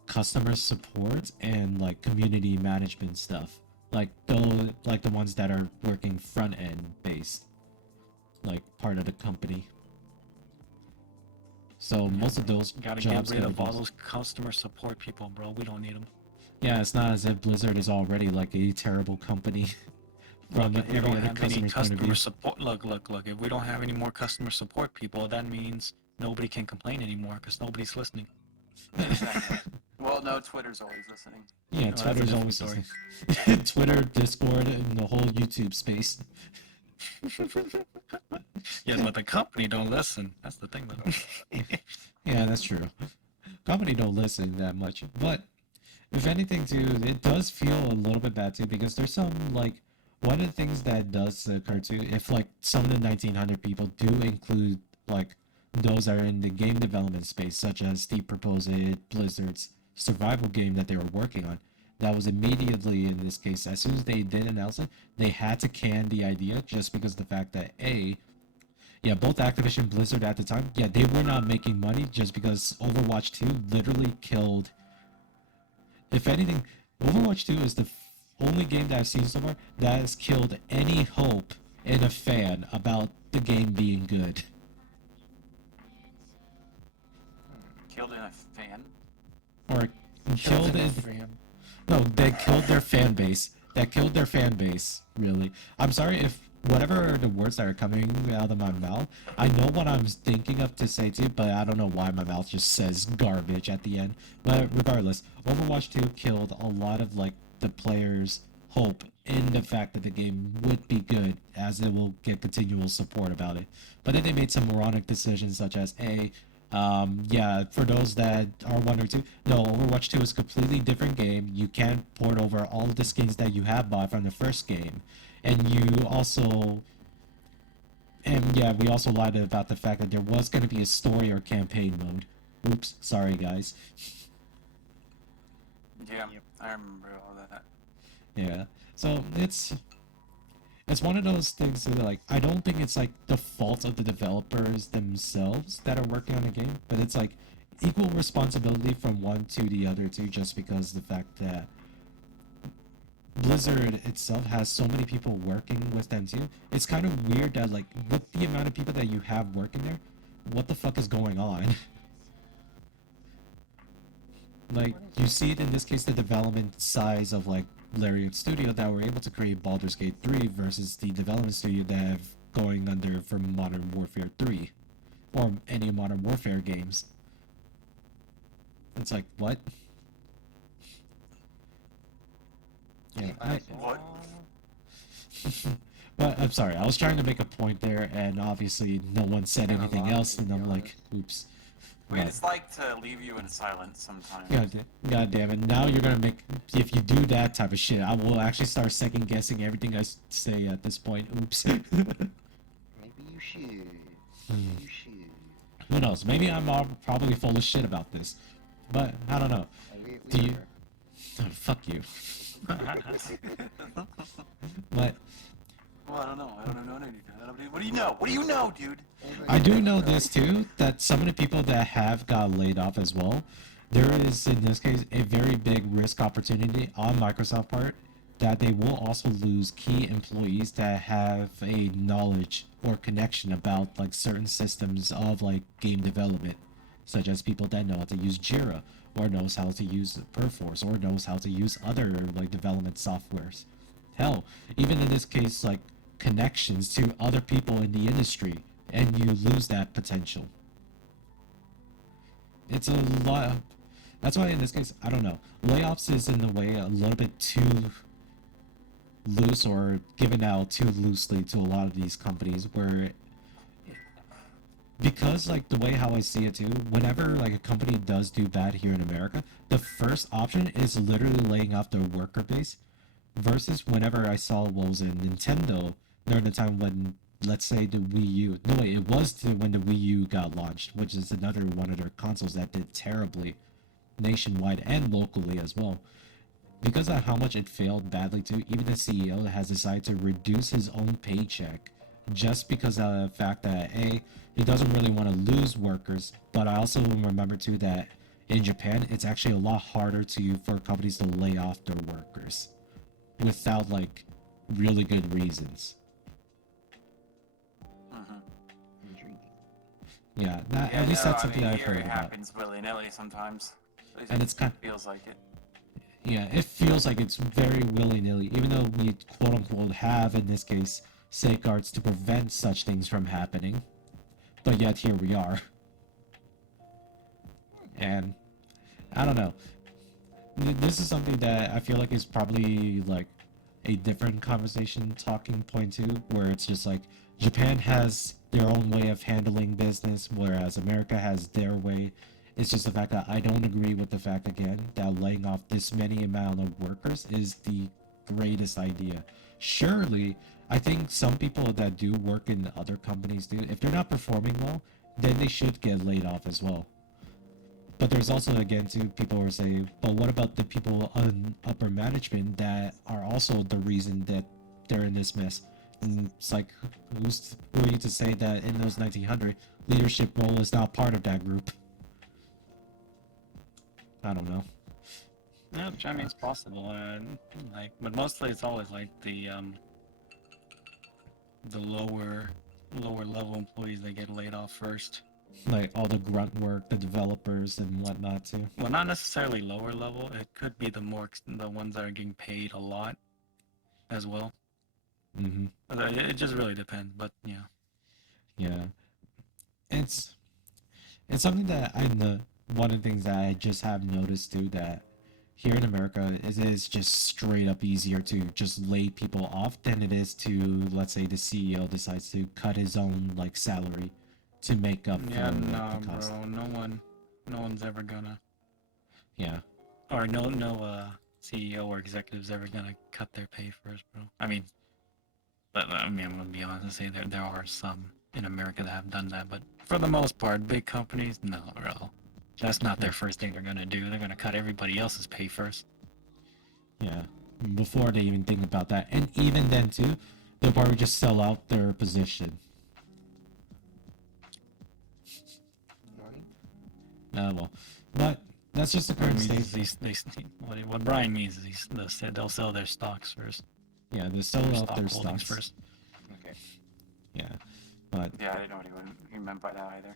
customer support and like community management stuff. Like the ones that are working front end based, like part of the company. So most of those Gotta jobs get rid got of all reduced. those customer support people, bro. We don't need them. Yeah, it's not as if Blizzard is already like a terrible company from Look, if we every don't other have any customer's point of customer view. support, look. If we don't have any more customer support people, that means nobody can complain anymore because nobody's listening. Well, no, Twitter's always listening. Yeah, that's a Twitter's different always story. listening. Twitter, Discord, and the whole YouTube space. Yeah, but the company don't listen. That's the thing, though. Yeah, that's true. Company don't listen that much, but if anything, too, it does feel a little bit bad too because there's some like one of the things that does occur too. If like some of the 1,900 people do include like those that are in the game development space, such as Steve proposed Blizzard's survival game that they were working on. That was immediately, in this case, as soon as they did announce it, they had to can the idea just because of the fact that both Activision and Blizzard at the time, they were not making money just because Overwatch 2 literally killed. If anything, Overwatch 2 is the only game that I've seen so far that has killed any hope in a fan about the game being good. Killed in a fan? Or killed it. No, they killed their fan base. That killed their fan base, really. I'm sorry if whatever are the words that are coming out of my mouth, I know what I'm thinking of to say too, but I don't know why my mouth just says garbage at the end. But regardless, Overwatch 2 killed a lot of like the players' hope in the fact that the game would be good as it will get continual support about it. But then they made some moronic decisions such as yeah, for those that are wondering too, no, Overwatch 2 is a completely different game. You can't port over all of the skins that you have bought from the first game. And you also, and yeah, we also lied about the fact that there was going to be a story or campaign mode. Oops, sorry guys. Yeah, I remember all that. Yeah, so it's one of those things that like I don't think it's like the fault of the developers themselves that are working on the game, but it's like equal responsibility from one to the other too, just because the fact that Blizzard itself has so many people working with them too. It's kind of weird that like with the amount of people that you have working there, what the fuck is going on? Like you see it in this case the development size of like Lariat Studio that were able to create Baldur's Gate 3 versus the development studio that have going under for Modern Warfare 3 or any Modern Warfare games. It's like what? Yeah, What? but I'm sorry, I was trying to make a point there, and obviously no one said Kinda anything lost else, me, and to I'm be like, oops. I mean, But- it's like to leave you in silence sometimes. God damn it. Now you're gonna make. If you do that type of shit, I will actually start second guessing everything I say at this point. Oops. Maybe you should. Maybe you should. Who knows? Maybe I'm all probably full of shit about this. But I don't know. We Do you- were. Oh, fuck you. But Well, I don't know. I don't know anything. What do you know? What do you know, dude? I do know this too, that some of the people that have got laid off as well, there is in this case a very big risk opportunity on Microsoft part that they will also lose key employees that have a knowledge or connection about like certain systems of like game development, such as people that know how to use Jira or knows how to use Perforce or knows how to use other like development softwares. Hell, even in this case like connections to other people in the industry, and you lose that potential. It's a lot. That's why in this case, I don't know. Layoffs is in a way a little bit too loose or given out too loosely to a lot of these companies where because like the way how I see it too, whenever like a company does do bad here in America, the first option is literally laying off their worker base versus whenever I saw what was in Nintendo during the time when let's say the Wii U. No wait, it was when the Wii U got launched, which is another one of their consoles that did terribly nationwide and locally as well. Because of how much it failed badly too, even the CEO has decided to reduce his own paycheck just because of the fact that A, he doesn't really want to lose workers, but I also remember too that in Japan it's actually a lot harder for companies to lay off their workers without like really good reasons. Intriguing. Yeah, that, Yeah, at least no, that's I something mean, I've here heard it about. happens willy-nilly sometimes. At least And it it's kind feels like it. Yeah, it feels like it's very willy-nilly, even though we quote-unquote have, in this case, safeguards to prevent such things from happening. But yet here we are. And, I don't know. This is something that I feel like is probably, like, a different conversation talking point too, where it's just like, Japan has their own way of handling business, whereas America has their way. It's just the fact that I don't agree with the fact again that laying off this many amount of workers is the greatest idea. Surely, I think some people that do work in other companies do, if they're not performing well, then they should get laid off as well. But there's also again too people who are saying, but what about the people on upper management that are also the reason that they're in this mess? And it's like, who are you to say that in those 1900 leadership role is not part of that group? I don't know. Yeah, I mean, it's possible. Like, but mostly it's always like the lower level employees that get laid off first. Like all the grunt work, the developers and whatnot too. Well, not necessarily lower level. It could be the ones that are getting paid a lot as well. Mm-hmm. It just really depends. But yeah, Yeah, it's it's something that I know. One of the things that I just have noticed too, that here in America it is just straight up easier to just lay people off than it is to, let's say, the CEO decides to cut his own like salary to make up for yeah, like nah, the cost. bro. No one's ever gonna, Yeah, or no CEO or executive's ever gonna cut their pay first, bro. I mean, I mean, I'm gonna be honest and say there are some in America that have done that, but for the most part, big companies, no, bro. That's not their first thing they're gonna do. They're gonna cut everybody else's pay first. yeah. Before they even think about that, and even then too, they'll probably just sell out their position. Money? Well, but that's just the What it current means state. is what Brian means is they'll sell their stocks first, Yeah, they sell their out stock their holdings stocks. first. Okay. Yeah, but Yeah, I didn't know what he meant by that either.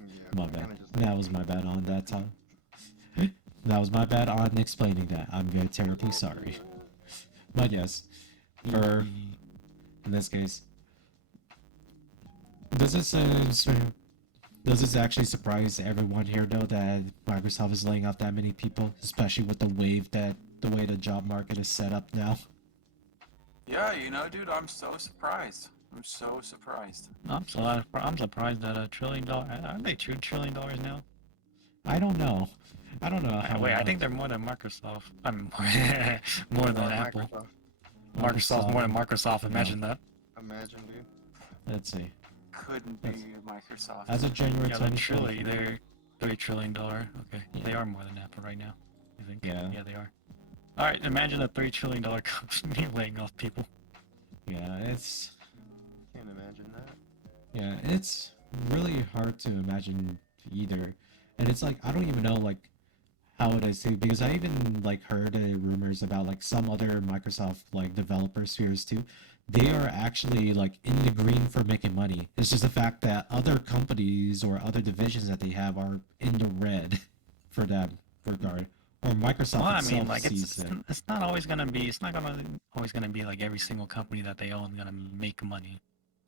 Yeah. my I bad. kinda just That was my bad on that time. That was my bad on explaining that. I'm very terribly sorry. But yes, for in this case, does this does this actually surprise everyone here though that Microsoft is laying off that many people, especially with the wave that the way the job market is set up now? Yeah, you know, dude, I'm so surprised. I'm so surprised. I'm surprised that $1 trillion are they $2 trillion now? I don't know. I don't know how. Wait, I think they're more than Microsoft. I'm more than Or Apple. Microsoft. Microsoft's more than Microsoft. Imagine that. Imagine, dude. Let's see. Couldn't be Microsoft. As of January Yeah, they're 2020. they're $3 trillion. Okay, Yeah. they are more than Apple right now. I think. Yeah. Yeah, they are. All right, imagine a $3 trillion company laying off people. Yeah, it's Can't imagine that. yeah, it's really hard to imagine either. And it's like I don't even know like how it is too, because I even like heard rumors about like some other Microsoft like developer spheres too. They are actually like in the green for making money. It's just the fact that other companies or other divisions that they have are in the red for that regard. Or Microsoft Well, I itself mean, like sees it. it's not always gonna be. It's not gonna always gonna be like every single company that they own gonna make money.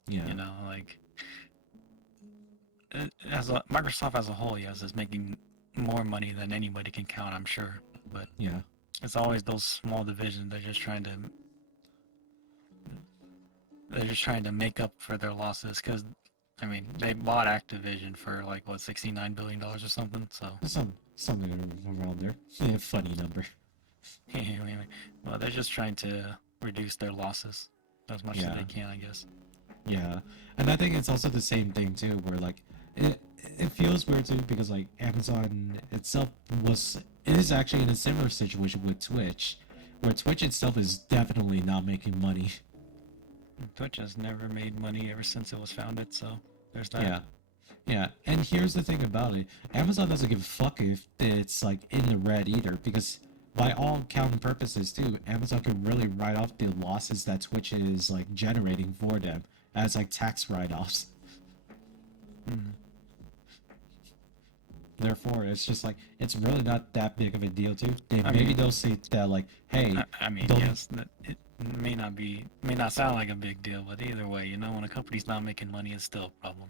Yeah. You know, like Microsoft as a whole, yes, is making more money than anybody can count. I'm sure, but Yeah. it's always those small divisions. They're just trying to make up for their losses because, I mean, they bought Activision for like what $69 billion or something. So, Something around there. Yeah, funny number. anyway, well, they're just trying to reduce their losses as much as Yeah. they can, I guess. Yeah, and I think it's also the same thing too, where like it feels weird too because like Amazon itself is actually in a similar situation with Twitch, where Twitch itself is definitely not making money. Twitch has never made money ever since it was founded, so there's that. Yeah, yeah, and here's the thing about it: Amazon doesn't give a fuck if it's like in the red either, because by all count and purposes too, Amazon can really write off the losses that Twitch is like generating for them as like tax write-offs. Mhm. Therefore, it's just like it's really not that big of a deal too. I Maybe mean- they'll say that like, hey, I mean, don't- yes, it may not sound like a big deal, but either way, you know, when a company's not making money, it's still a problem.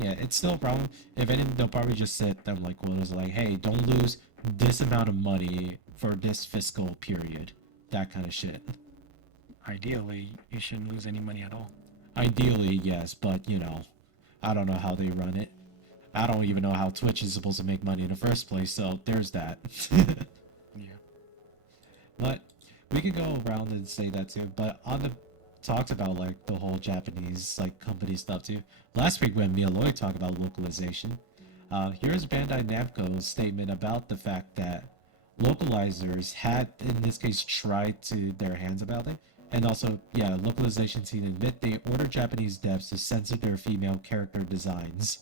yeah, it's still a problem. If anything, they'll probably just set them like quotas like, hey, don't lose this amount of money for this fiscal period, that kind of shit. Ideally, you shouldn't lose any money at all. Ideally, yes, but you know, I don't know how they run it. I don't even know how Twitch is supposed to make money in the first place, so there's that. Yeah. But we could go around and say that too. But on the talked about like the whole Japanese like company stuff too. Last week when me and Lloyd talked about localization, here's Bandai Namco's statement about the fact that localizers had in this case tried to their hands about it. And also, yeah, localization team admit they ordered Japanese devs to censor their female character designs.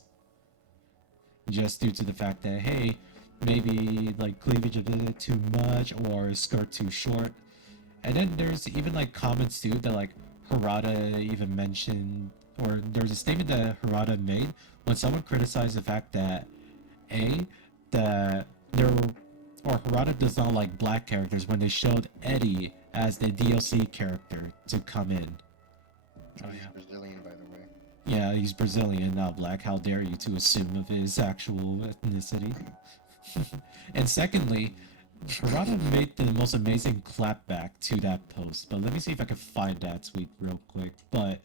Just due to the fact that, hey, maybe like cleavage a bit too much or skirt too short. And then there's even like comments too that like Harada even mentioned or there's a statement that Harada made when someone criticized the fact that that there or Harada does not like black characters when they showed Eddie as the DLC character to come in. Oh He's yeah. Brazilian, by the way. Yeah, he's Brazilian, not black. How dare you to assume of his actual ethnicity? And secondly, Harada made the most amazing clapback to that post. But let me see if I can find that tweet real quick. But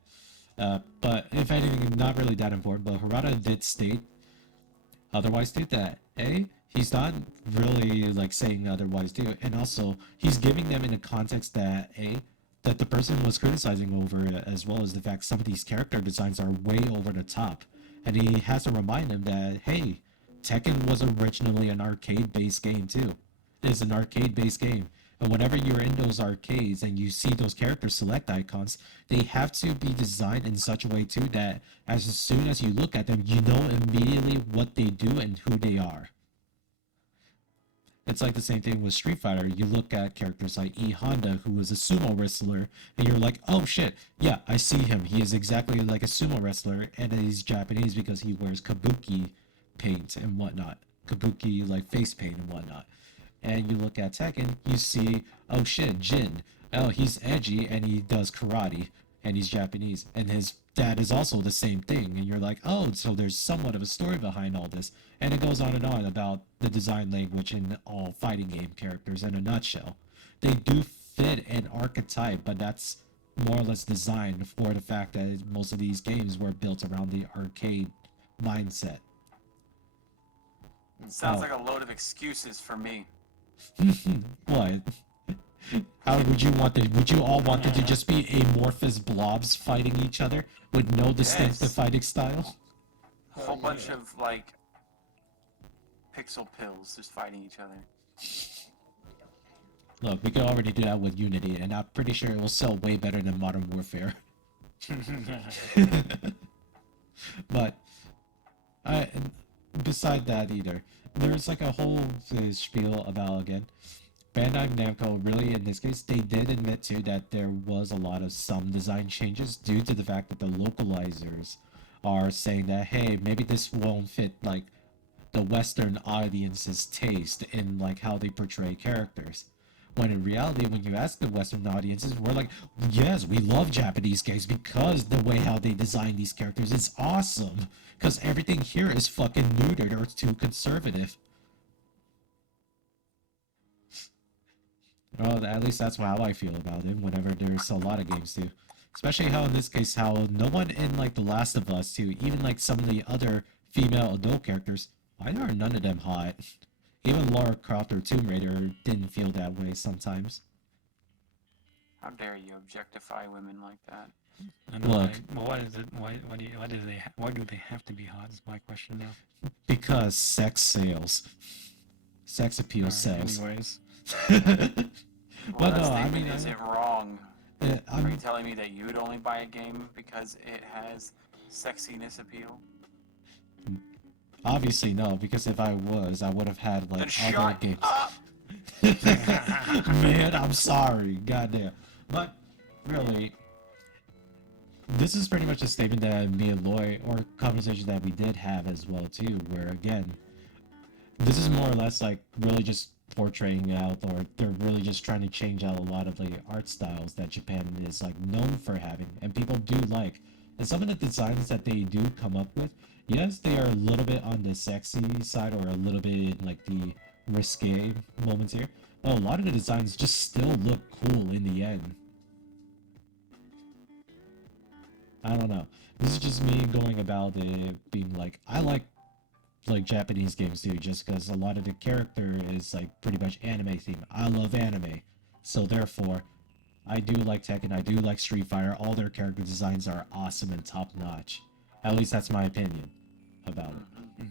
if anything, not really that important. But Harada did state otherwise do that. He's not really like saying otherwise do, and also he's giving them in a context that that the person was criticizing over it, as well as the fact some of these character designs are way over the top, and he has to remind them that hey, Tekken was originally an arcade-based game too. It is an arcade-based game. And whenever you're in those arcades and you see those character select icons, they have to be designed in such a way too that as soon as you look at them, you know immediately what they do and who they are. It's like the same thing with Street Fighter. You look at characters like E Honda, who is a sumo wrestler, and you're like, oh shit, yeah, I see him. He is exactly like a sumo wrestler, and he's Japanese because he wears kabuki paint and whatnot. Kabuki, like face paint and whatnot. And you look at Tekken, you see, oh shit, Jin. Oh, he's edgy and he does karate and he's Japanese. And his dad is also the same thing. And you're like, oh, so there's somewhat of a story behind all this. And it goes on and on about the design language in all fighting game characters in a nutshell. They do fit an archetype, but that's more or less designed for the fact that most of these games were built around the arcade mindset. Sounds Oh. like a load of excuses for me. What? How would you want it? Would you all want it to just be amorphous blobs fighting each other with no distinctive Yes. fighting style? A whole yeah. bunch of like pixel pills just fighting each other. Look, we could already do that with Unity, and I'm pretty sure it will sell way better than Modern Warfare. But beside that, either there's like a whole spiel about again. Bandai Namco really, in this case, they did admit too that there was a lot of some design changes due to the fact that the localizers are saying that hey, maybe this won't fit like the Western audience's taste in like how they portray characters. When in reality, when you ask the Western audiences, we're like, yes, we love Japanese games because the way how they design these characters is awesome. Because everything here is fucking neutered or too conservative. Well, at least that's how I feel about it whenever there's a lot of games too. Especially how in this case, how no one in like The Last of Us too, even like some of the other female adult characters, why are none of them hot? Even Lara Croft or Tomb Raider didn't feel that way sometimes. How dare you objectify women like that? And Look. why is it? Why do they have to be hot? Is my question now. Because sex sales. Sex appeal sells. Anyways, Well, that no, I statement mean, is it wrong? Are you I'm, telling me that you would only buy a game because it has sexiness appeal? obviously no, because if I was, I would have had Then like other shut games. up! Man, I'm sorry. Goddamn. But really, this is pretty much a statement that me and Loy, or conversation that we did have as well too, where again, this is more or less like really just portraying out, or they're really just trying to change out a lot of the art styles that Japan is like known for having, and people do like. And some of the designs that they do come up with, yes, they are a little bit on the sexy side or a little bit like the risque moments here. But a lot of the designs just still look cool in the end. I don't know. This is just me going about it being like, I like Japanese games too, just because a lot of the character is like pretty much anime theme. I love anime, so therefore, I do like Tekken. I do like Street Fighter. All their character designs are awesome and top notch. At least that's my opinion about it.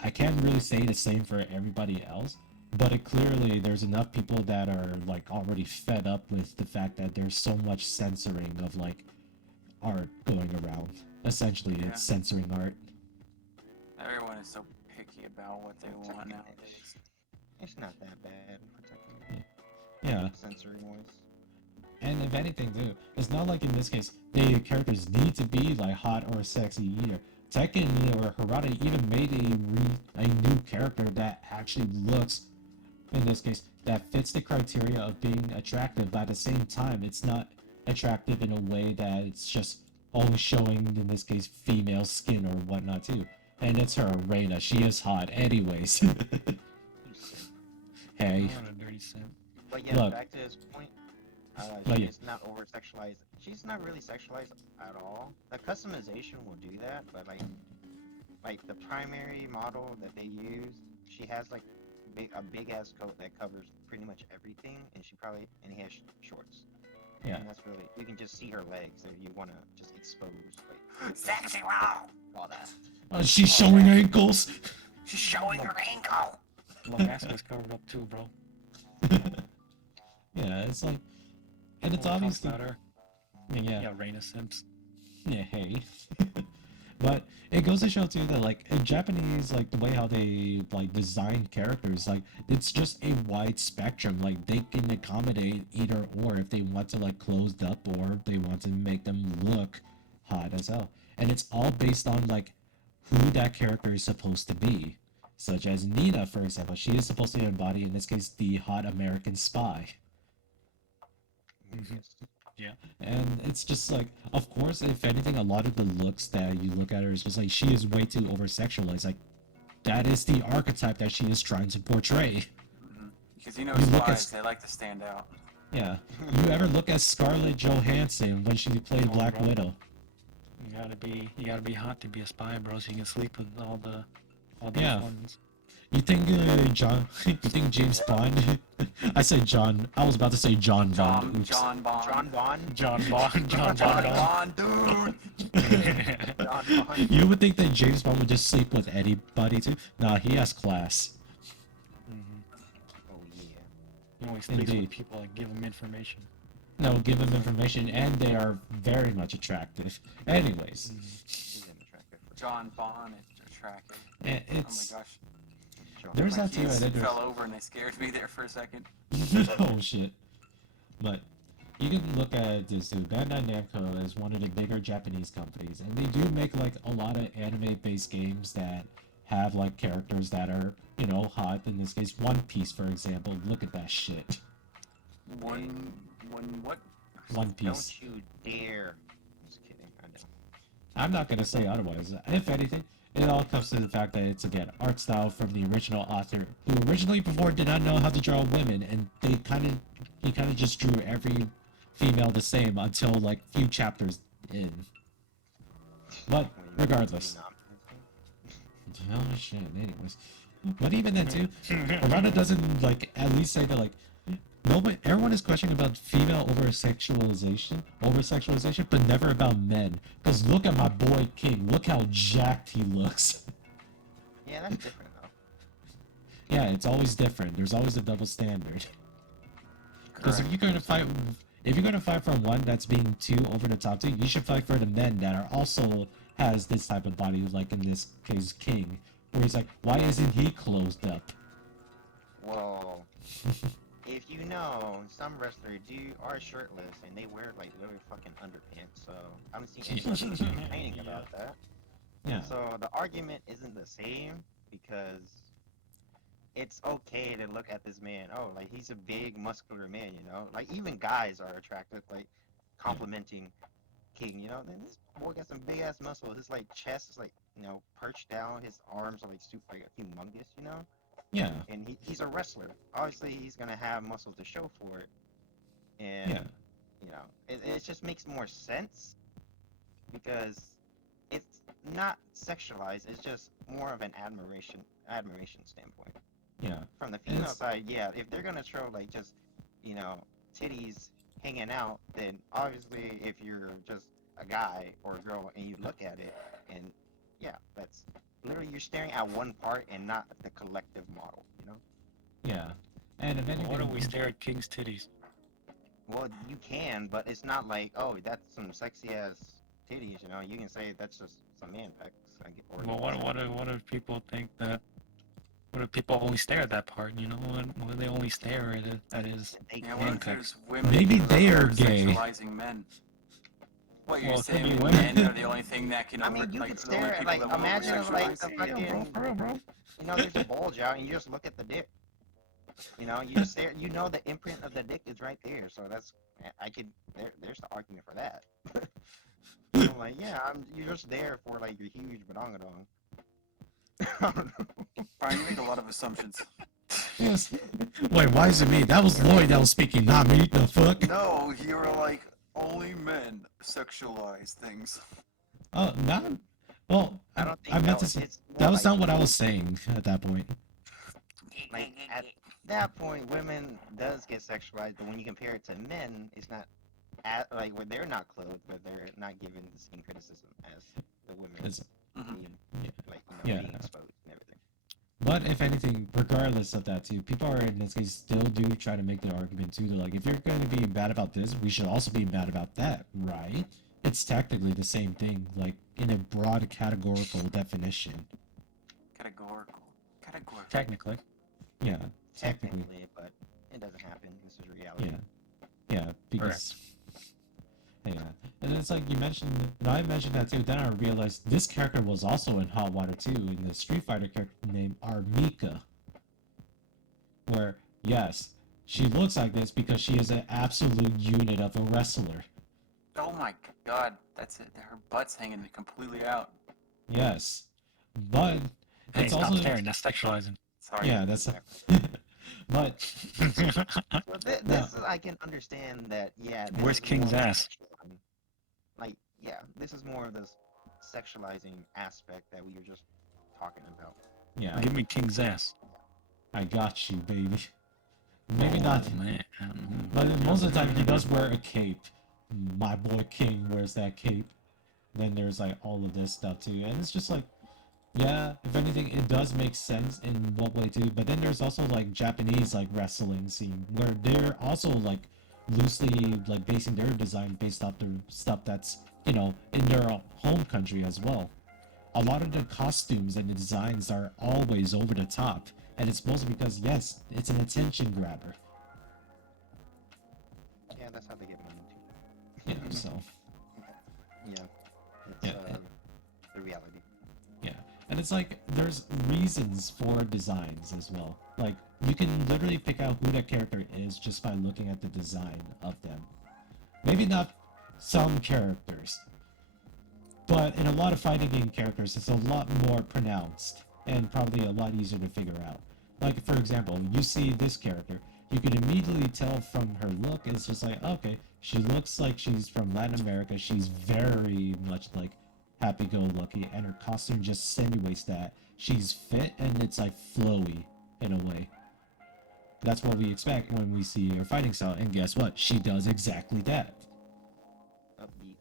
I can't really say the same for everybody else, but it clearly there's enough people that are like already fed up with the fact that there's so much censoring of like art going around. Essentially, Yeah. it's censoring art. Everyone is so picky about what they want nowadays. It's not that bad. Yeah. Sensory wise. And if anything, too, it's not like in this case the characters need to be like hot or sexy either. Tekken or Harada even made a new character that actually looks, in this case, that fits the criteria of being attractive, but at the same time, it's not attractive in a way that it's just always showing, in this case, female skin or whatnot too. And it's her, Reina. She is hot, anyways. You simp. Hey, What a dirty simp. But yeah, look. back to his point. Oh She yeah, is not over sexualized. She's not really sexualized at all. The customization will do that, but like the primary model that they use, she has like a big ass coat that covers pretty much everything, and he has shorts. yeah. And that's really, you can just see her legs if you want to just expose like Sexy wow! all that. She's showing ankles. She's showing her ankle! Alaska's covered up too, bro. Yeah, it's like, and it's We'll talk obviously, about her. yeah, Yeah, Reina simps. yeah, hey. But it goes to show too that like in Japanese, like the way how they like design characters, like it's just a wide spectrum. Like they can accommodate either or if they want to like closed up or they want to make them look hot as hell. And it's all based on like who that character is supposed to be. Such as Nina, for example, she is supposed to embody, in this case, the hot American spy. Mhm. Yes. And it's just like, of course, if anything, a lot of the looks that you look at her is just like she is way too over sexualized. Like that is the archetype that she is trying to portray. Because you know You look at spies, they like to stand out. Yeah. You ever look at Scarlett Johansson when she played Oh, Black bro. Widow? You gotta be hot to be a spy, bro, so you can sleep with all the Yeah. ones. You think you think James Bond? I said John. I was about to say John Bond. Oops. John Bond. John Bond. John Bond, John John Bond. Bond, dude! John Bond. You would think that James Bond would just sleep with anybody too. Nah, he has class. Oh yeah. He always sleeps Indeed. with people that give him information. No, give him information, and they are very much attractive. Anyways, He's an attractive person. John Bond is attractive. it's Oh my gosh. John there's My that too. kids And then fell over and they scared me there for a second. oh shit. But you can look at this too. Bandai Namco is one of the bigger Japanese companies, and they do make like a lot of anime-based games that have like characters that are, you know, hot. In this case, One Piece, for example. Look at that shit. One what? One Piece. Don't you dare. Just kidding. I know. I'm not gonna say otherwise. If anything, it all comes to the fact that it's again art style from the original author, who originally before did not know how to draw women, and he kind of just drew every female the same until like few chapters in. But regardless, oh shit. Anyways, but even then too, Arana doesn't like at least say that like nobody, everyone is questioning about female over sexualization, but never about men. Because look at my boy King. Look how jacked he looks. Yeah, that's different though. Yeah, it's always different. There's always a double standard. Because if you're going to fight, for one that's being too over the top too, you should fight for the men that are also has this type of body, like in this case King, where he's like, why isn't he closed up? Well, if you know, some wrestlers are shirtless and they wear like literally fucking underpants. So I haven't seen anybody complaining about that. Yeah. So the argument isn't the same because it's okay to look at this man. Oh, like he's a big muscular man, you know. Like even guys are attracted, like complimenting King, you know. And this boy got some big ass muscles. His like chest is like, you know, perched down. His arms are like super, like humongous, you know. Yeah. And he's a wrestler. Obviously, he's gonna have muscles to show for it. And Yeah. you know, it just makes more sense because it's not sexualized. It's just more of an admiration standpoint. Yeah. From the female It's- side, yeah, if they're gonna show like just, you know, titties hanging out, then obviously if you're just a guy or a girl and you look at it, and yeah, that's literally you're staring at one part and not the collective model, you know. Yeah. And if anything, Why don't we stare at King's titties? Well, you can, but it's not like, oh, that's some sexy ass titties, you know. You can say that's just some man pecs. Or Well, what if people think that What if people only stare at that part? You know, what if they only stare at it? That is. They Yeah, what if handcuffed. there's women Maybe who they are are gay. sexualizing men? What you're Well, it could saying? be Men women. are the only thing that can I mean, you like could the only stare at, people like, that will imagine, like, over-sexualize. the Yeah, bro, fucking, for real, bro. you know, there's a bulge out, and you just look at the dick. You know, you just stare. You know, the imprint of the dick is right there. So that's, I could. There's the argument for that. I'm like, yeah, you're just there for like your huge badongadong. I don't know. Brian, you make a lot of assumptions. Yes. Wait, why is it me? That was Lloyd that was speaking, not me. The fuck? No, you were like only men sexualize things. Oh, not. Well, I don't think I meant to that say it's more that was like, not what I was saying at that point. like at that point, women does get sexualized, but when you compare it to men, it's not like when they're not clothed, but they're not given the same criticism as the women It's- being, yeah. like, you know, Yeah. being exposed and everything. But if anything, regardless of that too, people are in this case still do try to make the argument too. They're like, if you're going to be bad about this, we should also be bad about that, right? It's technically the same thing, like in a broad categorical definition. Categorical. Technically. Yeah, technically. Technically, but it doesn't happen. This is reality. Yeah, because. Yeah, and it's like you mentioned, and I mentioned that too. Then I realized this character was also in Hot Water too, in the Street Fighter character named Armika. Where, yes, she looks like this because she is an absolute unit of a wrestler. Oh my god, that's it. Her butt's hanging completely out. Yes, but Hey, it's stop also staring. That's sexualizing. Sorry. yeah, that's but Well, this is, I can understand that. Yeah. This Where's is King's more ass? like, yeah, this is more of this sexualizing aspect that we were just talking about. yeah, Give me King's ass. I got you, baby. Maybe not, Oh, man. but most of the time he does wear a cape. My boy King wears that cape. Then there's like all of this stuff too, and it's just like, yeah, if anything, it does make sense in what way too. But then there's also like Japanese like wrestling scene where they're also like loosely like basing their design based off the stuff that's, you know, in their home country as well. A lot of the costumes and the designs are always over the top, and it's mostly because yes, it's an attention grabber. Yeah, that's how they get money too. You know, so Yeah. It's Yeah. the reality. and it's like there's reasons for designs as well. Like you can literally pick out who that character is just by looking at the design of them. Maybe not some characters, but in a lot of fighting game characters, it's a lot more pronounced and probably a lot easier to figure out. Like for example, you see this character, you can immediately tell from her look. It's just like, okay, she looks like she's from Latin America. She's very much like happy-go-lucky, and her costume just simulates that. She's fit and it's like flowy in a way. That's what we expect when we see her fighting style, and guess what? She does exactly that. Upbeat.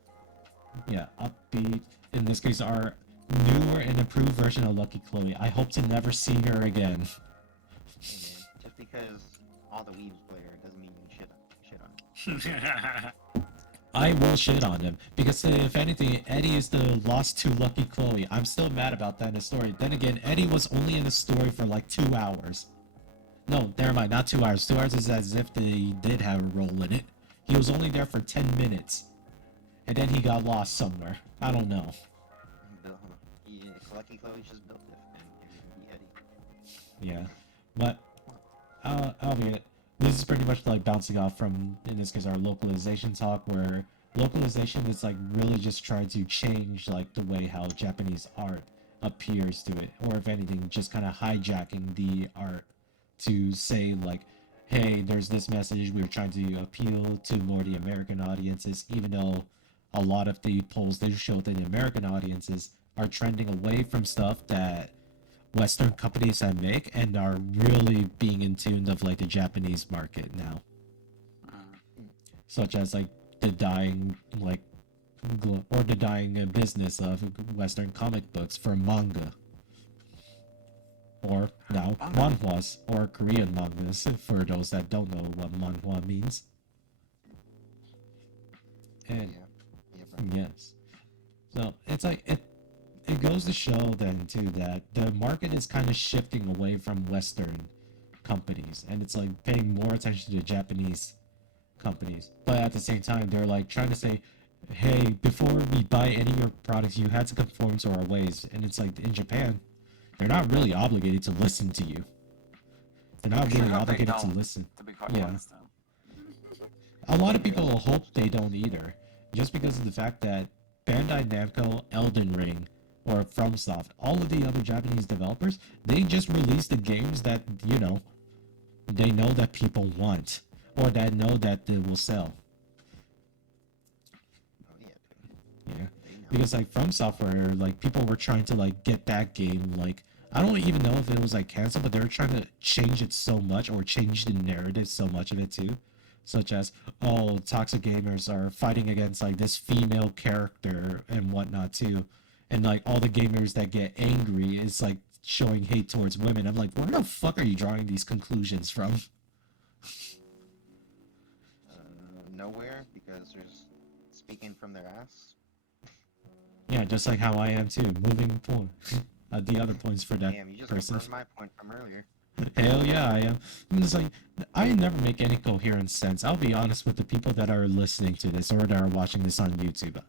Yeah, upbeat. In this case, our newer and improved version of Lucky Chloe. I hope to never see her again. Hey, man, just because all the weebs play her doesn't mean you shit on it. I will shit on him because if anything, Eddie is the lost to Lucky Chloe. I'm still mad about that in the story. Then again, Eddie was only in the story for like 2 hours. No, never mind, not 2 hours. 2 hours is as if they did have a role in it. He was only there for 10 minutes. And then he got lost somewhere. I don't know. Lucky Chloe just built it, and it would be Eddie. Yeah. But, albeit, this is pretty much like bouncing off from, in this case, our localization talk, where localization is like really just trying to change like the way how Japanese art appears to it, or if anything, just kind of hijacking the art to say like, hey, there's this message, we're trying to appeal to more the American audiences, even though a lot of the polls they show that the American audiences are trending away from stuff that Western companies that make and are really being in tune of like the Japanese market now, such as like the dying like or the dying business of Western comic books for manga, or now manhwas or Korean mangas for those that don't know what manhwa means. And Yeah, bro. yes, so it's like it goes to show then too that the market is kind of shifting away from Western companies, and it's like paying more attention to Japanese companies. But at the same time, they're like trying to say, "Hey, before we buy any of your products, you had to conform to our ways." And it's like in Japan, they're not really obligated to listen to you. They're not Sure really hope they obligated to don't, listen. to be quite Yeah. honest, though. A lot of people hope they don't either, just because of the fact that Bandai Namco, Elden Ring, or FromSoft, all of the other Japanese developers, they just release the games that, they know that people want, or that know that they will sell. Oh yeah, Yeah. they know. Because like From Software, like people were trying to like get that game, like I don't even know if it was like canceled, but they were trying to change it so much or change the narrative so much of it too. Such as, oh, toxic gamers are fighting against like this female character and whatnot too. And like all the gamers that get angry is like showing hate towards women. I'm like, where the fuck are you drawing these conclusions from? Nowhere, because they're just speaking from their ass. Yeah, just like how I am too. Moving point. The other points for that Damn, you just person. confirmed my point from earlier. Hell yeah, I am. I'm just like, I never make any coherent sense. I'll be honest with the people that are listening to this or that are watching this on YouTube.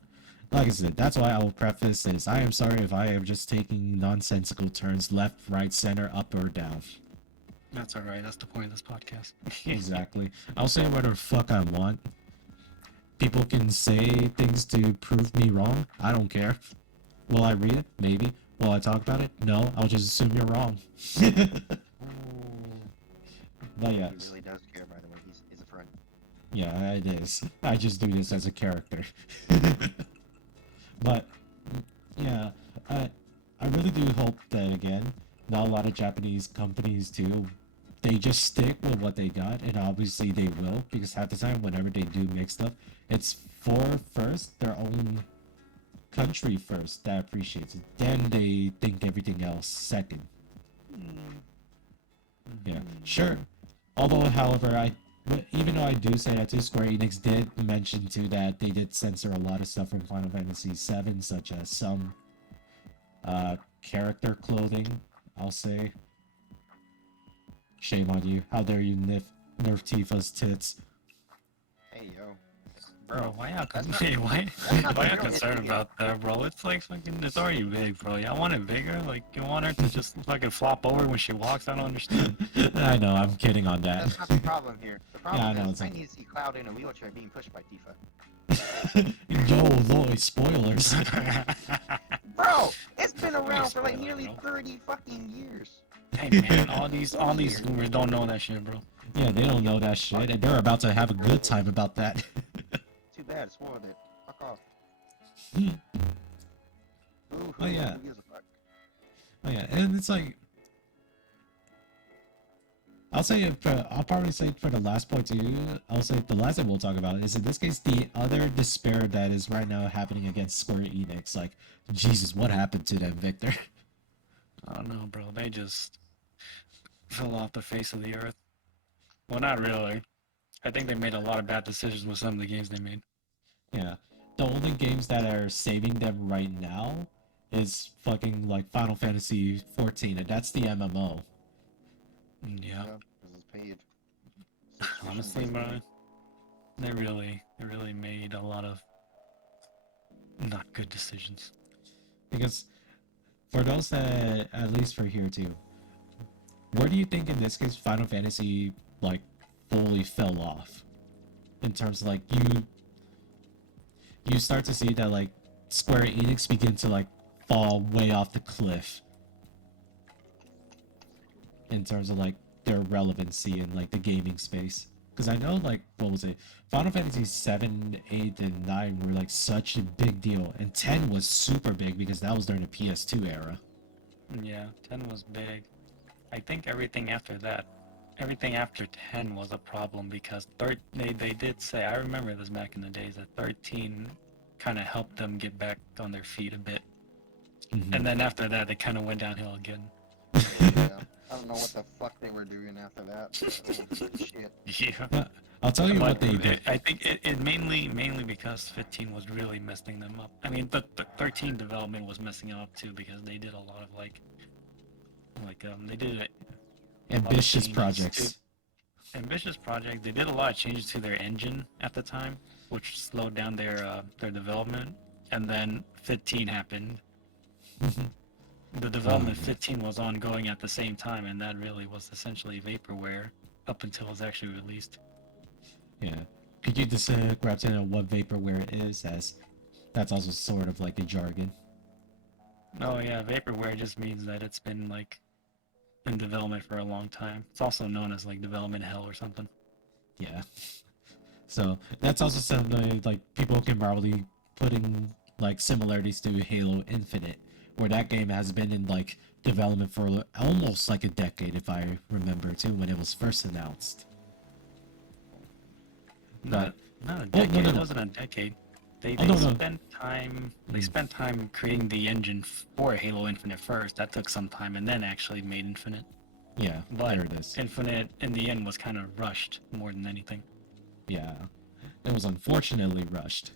Like I said, that's why I will preface this. I am sorry if I am just taking nonsensical turns left, right, center, up, or down. That's alright, that's the point of this podcast. Exactly. I'll say whatever the fuck I want. People can say things to prove me wrong. I don't care. Will I read it? Maybe. Will I talk about it? No. I'll just assume you're wrong. But yeah. He really does care, by the way. He's a friend. Yeah, it is. I just do this as a character. But yeah, I really do hope that again, not a lot of Japanese companies do. They just stick with what they got, and obviously they will, because half the time, whenever they do make stuff, it's for first their own country first that appreciates it. Then they think everything else second. Yeah, sure. Although, however, even though I do say that too, Square Enix did mention too that they did censor a lot of stuff from Final Fantasy VII, such as some character clothing. I'll say. Shame on you. How dare you nerf Tifa's tits? Hey yo, Bro, why y'all That's not- hey, why not why the y'all real concerned issue. about that, bro? It's like fucking it's already big, bro. Y'all want it bigger? Like you want her to just fucking flop over when she walks? I don't understand. I know, I'm kidding on that. that's not the problem here. The problem I know, is it's I like- need to see Cloud in a wheelchair being pushed by Tifa. Yo, Lloyd, spoilers. Bro, it's been around for like spoiler, nearly bro. 30 fucking years. Hey man, all these boomers don't know that shit, bro. Yeah, they don't know that shit, and they're about to have a good time about that. Too bad, spoiled it. Fuck off. Ooh, Oh, yeah. who gives a fuck? Oh yeah, and it's like, I'll probably say for the last point too. I'll say the last thing we'll talk about is in this case the other despair that is right now happening against Square Enix. Like, Jesus, what happened to them, Victor? I don't know, bro. They just fell off the face of the earth. Well, not really. I think they made a lot of bad decisions with some of the games they made. Yeah, the only games that are saving them right now is fucking like Final Fantasy 14, and that's the MMO. Yeah, This is paid. honestly, Subscription-based bro, paid. they really made a lot of not good decisions. Because for those that, at least for here too, where do you think in this case Final Fantasy like fully fell off? In terms of like you start to see that like Square Enix begin to like fall way off the cliff in terms of like their relevancy in like the gaming space. Because I know like what was it? Final Fantasy 7, 8, and 9 were like such a big deal, and 10 was super big because that was during the PS2 era. Yeah, 10 was big. I think everything after that, everything after 10 was a problem because they did say, I remember this back in the days, that 13 kind of helped them get back on their feet a bit. Mhm. And then after that, they kind of went downhill again. Yeah. I don't know what the fuck they were doing after that. But, oh, shit. Yeah. I'll tell you what But they did. I think it mainly because 15 was really messing them up. I mean, the 13 development was messing them up too because they did a lot of they did a lot of Ambitious changes projects. ambitious project. They did a lot of changes to their engine at the time, which slowed down their development. And then 15 happened. The development Oh, 15 was ongoing at the same time, and that really was essentially vaporware up until it was actually released. yeah. Could you just grab to know what vaporware is, as that's also sort of like a jargon. Oh yeah, vaporware just means that it's been like in development for a long time. It's also known as like development hell or something. Yeah. So that's also something like people can probably put in like similarities to Halo Infinite, where that game has been in like development for almost like a decade, if I remember too, when it was first announced. But Not a oh, decade. no, no, It no. wasn't a decade. They Oh, no, no. spent time. They spent time creating the engine for Halo Infinite first. That took some time, and then actually made Infinite. Yeah, But there it is. Infinite in the end was kind of rushed more than anything. Yeah, it was unfortunately rushed.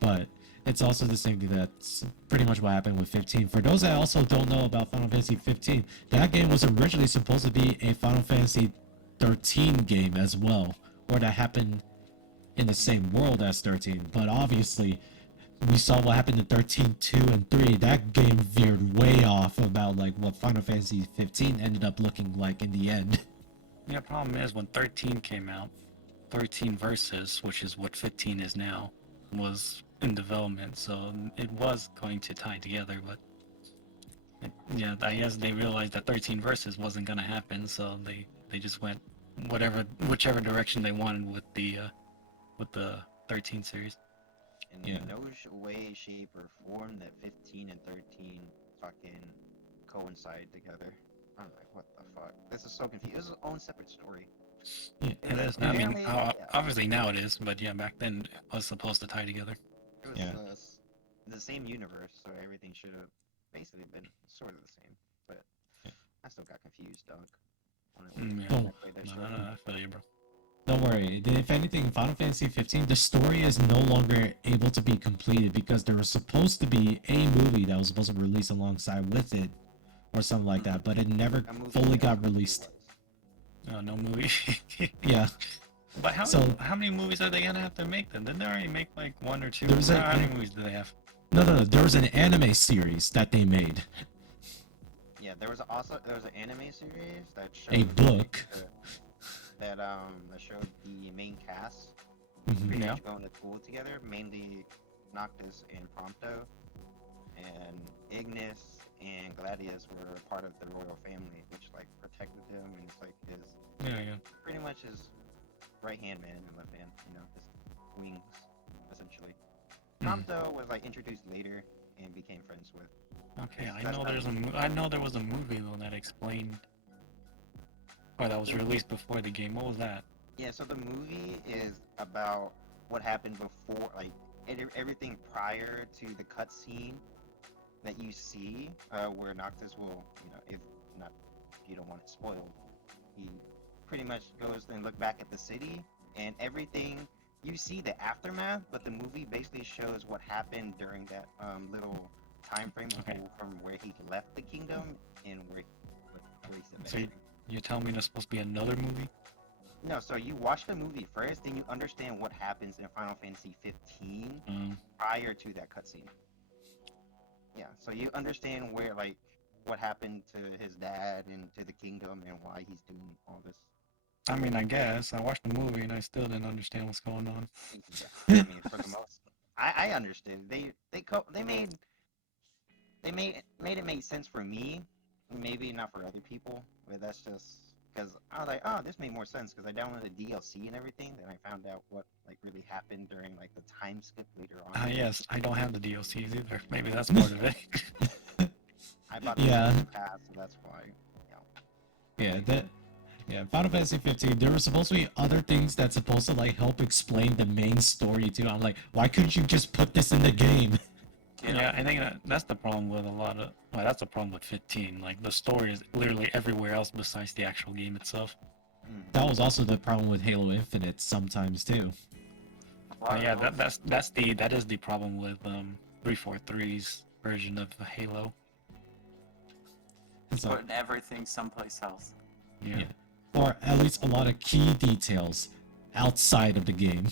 But it's also the same thing that's pretty much what happened with 15. For those that also don't know about Final Fantasy 15, that game was originally supposed to be a Final Fantasy 13 game as well, or that happened in the same world as 13. But obviously, we saw what happened in 13, 2, and 3. That game veered way off about like what Final Fantasy 15 ended up looking like in the end. Yeah, problem is when 13 came out, 13 Versus, which is what 15 is now, was in development, so it was going to tie together, but yeah, I guess they realized that 13 Versus wasn't gonna happen, so they just went whichever direction they wanted with the 13 series. In Yeah. no way, shape, or form that 15 and 13 fucking coincide together. I'm like, what the fuck? This is so confusing. This is its own separate story. It is. I mean, obviously now it is, but yeah, back then it was supposed to tie together. It was Yeah. the same universe, so everything should have basically been sort of the same. But I still got confused, dog. Yeah. Oh, No, I feel you, bro. don't worry. If anything, Final Fantasy 15, the story is no longer able to be completed because there was supposed to be a movie that was supposed to release alongside with it, or something like that, but it never A movie fully that got actually released. was. Oh, no movie. Yeah. But So- how many movies are they gonna have to make then? Didn't they already make like one or two? There's How many movies do they have? No, there was an anime series that they made. Yeah, there was an anime series that showed A book. that showed the main cast Mhm. pretty Yeah. much going to school together, mainly Noctis and Prompto, and Ignis and Gladius were part of the royal family, which like protected him, and it's like his Yeah. pretty much his right hand man and left hand, his wings, essentially. Prompto was like introduced later and became friends with. Okay, I That's know not- I know there was a movie though that explained, or that was released before the game. What was that? Yeah, so the movie is about what happened before, like everything prior to the cutscene that you see, where Noctis will, if you don't want it spoiled, he pretty much goes and look back at the city and everything. You see the aftermath, but the movie basically shows what happened during that little time frame Okay. from where he left the kingdom and where he's So eventually. you tell me there's supposed to be another movie? No, so you watch the movie first, then you understand what happens in Final Fantasy 15 prior to that cutscene. Yeah, so you understand where, like, what happened to his dad and to the kingdom and why he's doing all this. I mean, I guess I watched the movie and I still didn't understand what's going on. Yeah, I mean, for the most, I understood. They made it make sense for me, maybe not for other people, but that's just because I was like, oh, this made more sense because I downloaded the DLC and everything. Then I found out what like really happened during like the time skip later on. Yes, I don't have the DLCs either. Maybe that's part of it. I bought the Yeah. season pass, so that's why. Yeah, Final Fantasy 15, there were supposed to be other things that's supposed to like help explain the main story too. I'm like, why couldn't you just put this in the game? Yeah, I think that's the problem with a lot of. Well, that's the problem with 15. Like the story is literally everywhere else besides the actual game itself. That was also the problem with Halo Infinite sometimes too. A lot But of yeah, those- that is the problem with 343's version of Halo. It's like, putting everything someplace else. Yeah. yeah. Or at least a lot of key details outside of the game.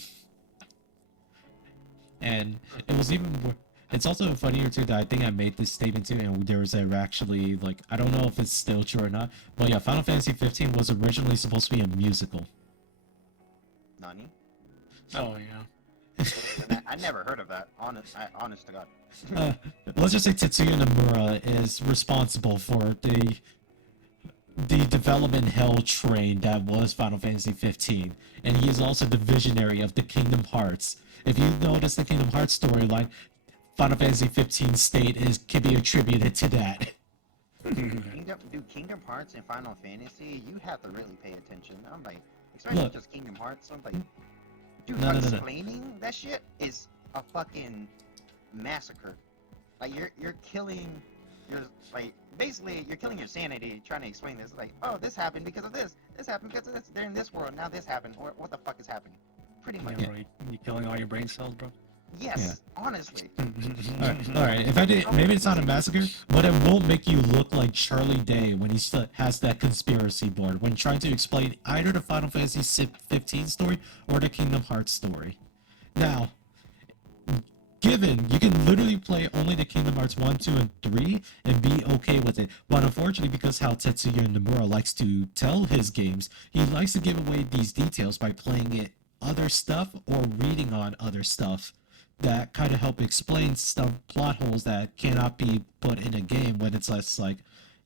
And it was even it's also funnier too that I think I made this statement too, and there was actually like I don't know if it's still true or not, but yeah, Final Fantasy 15 was originally supposed to be a musical. Nani? Oh yeah. I never heard of that. Honest to God. Uh, let's just say Tetsuya Nomura is responsible for the development hell train that was Final Fantasy 15, and he is also the visionary of the Kingdom Hearts. If you notice the Kingdom Hearts storyline, Final Fantasy 15 state can be attributed to that. Kingdom Hearts and Final Fantasy, you have to really pay attention. I'm like, especially Look. just Kingdom Hearts. I'm like, dude, No. explaining that shit is a fucking massacre. Like you're killing your basically you're killing your sanity trying to explain this. Like, oh, this happened because of this. This happened because of this. They're in this world now. This happened. Or what the fuck is happening? Pretty much. Yeah, bro, you killing all your brain cells, bro. Yes, honestly. Alright, if I did, maybe it's not a massacre, but it will make you look like Charlie Day when he has that conspiracy board when trying to explain either the Final Fantasy 15 story or the Kingdom Hearts story. Now, given you can literally play only the Kingdom Hearts 1, 2, and 3 and be okay with it, but unfortunately because how Tetsuya Nomura likes to tell his games, he likes to give away these details by playing it other stuff or reading on other stuff that kind of help explain some plot holes that cannot be put in a game when it's less like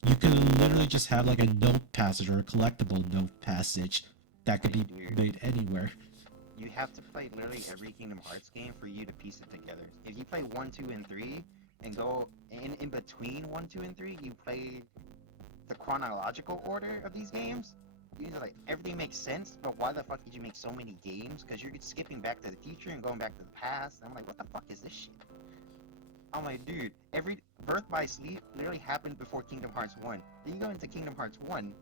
you can literally just have like a note passage or a collectible note passage that could be made anywhere. You have to play literally every Kingdom Hearts game for you to piece it together. If you play 1, 2, and 3, and go in between 1, 2, and 3, you play the chronological order of these games, you know, like, everything makes sense, but why the fuck did you make so many games? Because you're skipping back to the future and going back to the past. I'm like, what the fuck is this shit? I'm like, dude, every Birth by Sleep literally happened before Kingdom Hearts 1. Then you go into Kingdom Hearts 1,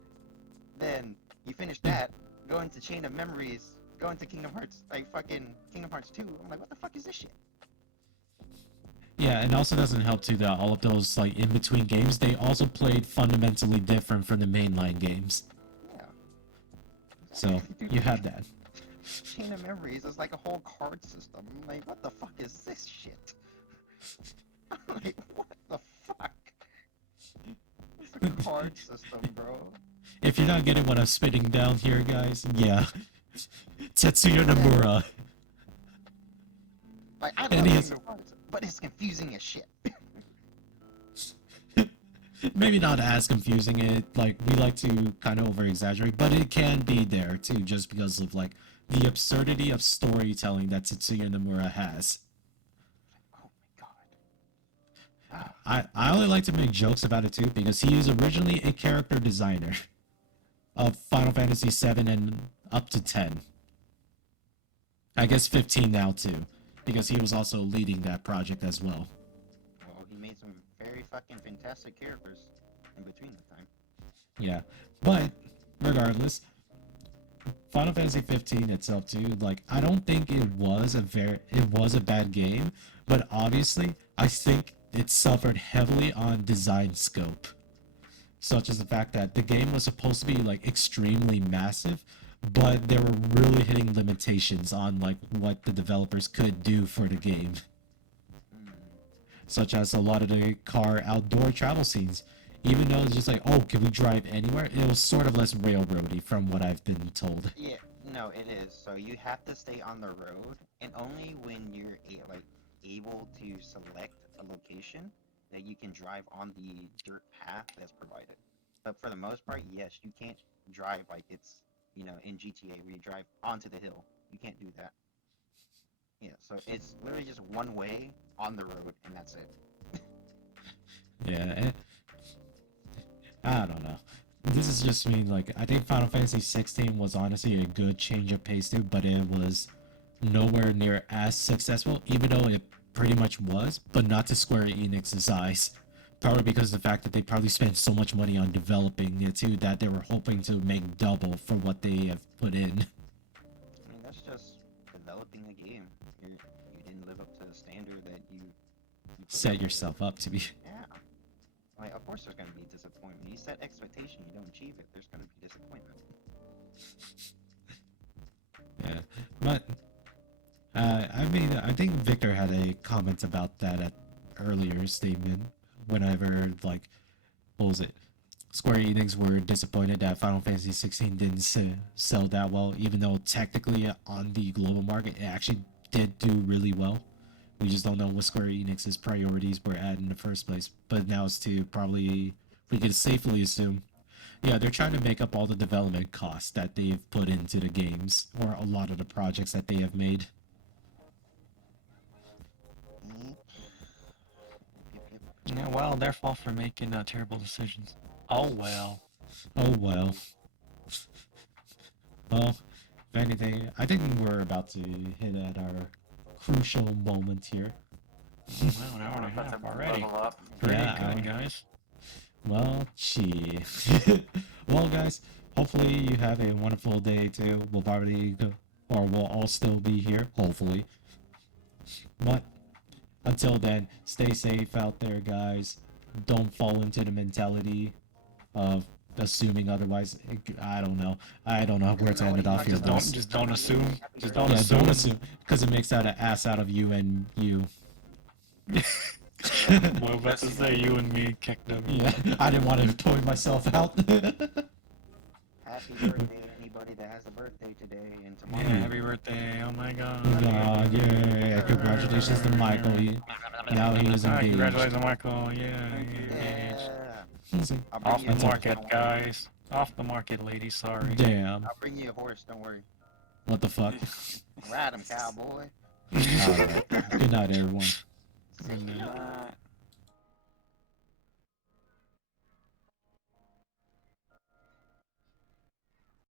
then you finish that, go into Chain of Memories, go into Kingdom Hearts, like fucking Kingdom Hearts 2. I'm like, what the fuck is this shit? Yeah, and also doesn't help too that all of those like in between games they also played fundamentally different from the mainline games. Yeah. So Dude, you have that. Chain of Memories is like a whole card system. I'm like, what the fuck is this shit? I'm like, what the fuck? It's a card system, bro. If you're not getting what I'm spitting down here, guys, yeah. Tetsuya Nomura. Like, I And love he's- Kingdom Hearts, but it's confusing as shit. Maybe not as confusing. It like we like to kind of over exaggerate, but it can be there too, just because of like the absurdity of storytelling that Tetsuya Nomura has. Oh my god. I only like to make jokes about it too because he is originally a character designer of Final Fantasy 7 and up to 10. I guess 15 now too, because he was also leading that project as well. Well, he made some very fucking fantastic characters in between the time. Yeah, but regardless, Final Fantasy 15 itself too. Like, I don't think it was a bad game, but obviously, I think it suffered heavily on design scope, such as the fact that the game was supposed to be like extremely massive, but they were really hitting limitations on like what the developers could do for the game, such as a lot of the car outdoor travel scenes. Even though it's just like, oh, can we drive anywhere? It was sort of less railroady from what I've been told. Yeah, no, it is. So you have to stay on the road, and only when you're able to select a location that you can drive on the dirt path that's provided. But for the most part, yes, you can't drive like it's in GTA where you drive onto the hill. You can't do that. Yeah, so it's literally just one way on the road, and that's it. Yeah, I don't know. This is just me. Like, I think Final Fantasy 16 was honestly a good change of pace too, but it was nowhere near as successful, even though it pretty much was, but not to Square Enix's eyes. Probably because of the fact that they probably spent so much money on developing it too that they were hoping to make double for what they have put in. I mean, that's just developing a game. You didn't live up to the standard that you put Set out. yourself up to be. Yeah. Like, of course there's gonna be disappointment. You set expectation, you don't achieve it, there's gonna be disappointment. Yeah, but I mean, I think Victor had a comment about that at earlier statement. Whenever like, what was it? Square Enix were disappointed that Final Fantasy 16 didn't sell that well, even though technically on the global market it actually did do really well. We just don't know what Square Enix's priorities were at in the first place. But now it's to probably, we can safely assume, yeah, they're trying to make up all the development costs that they've put into the games, or a lot of the projects that they have made. Yep. Yeah, well, their fault for making terrible decisions. Oh well. Oh well. Well, if anything, I think we're about to hit at our crucial moment here. Wow, an hour and a About half to already. level up. Pretty Yeah, good, guys. Well, gee. Well, guys, hopefully you have a wonderful day too. We'll probably go, or we'll all still be here, hopefully. But until then, stay safe out there, guys. Don't fall into the mentality of assuming otherwise. I don't know. I don't know where to end it off here, boys. Just don't assume. Just don't Yeah, assume. don't assume, because it makes that an ass out of you and you. Well, about to say you and me kicked them. Yeah, I didn't want to point myself out. Happy birthday, anybody that has a birthday today and Yeah, tomorrow. happy birthday. Oh my god. God, yeah, congratulations to Michael. Now he is Hi, engaged. congratulations, Michael. Yeah, engaged. Yeah. He's a- I'll bring Off you the a horse, market, don't worry. guys. Off the market, lady. Sorry. Damn. I'll bring you a horse, don't worry. What the fuck? Ride him, cowboy. Alright. Good night, everyone. Good night. Uh,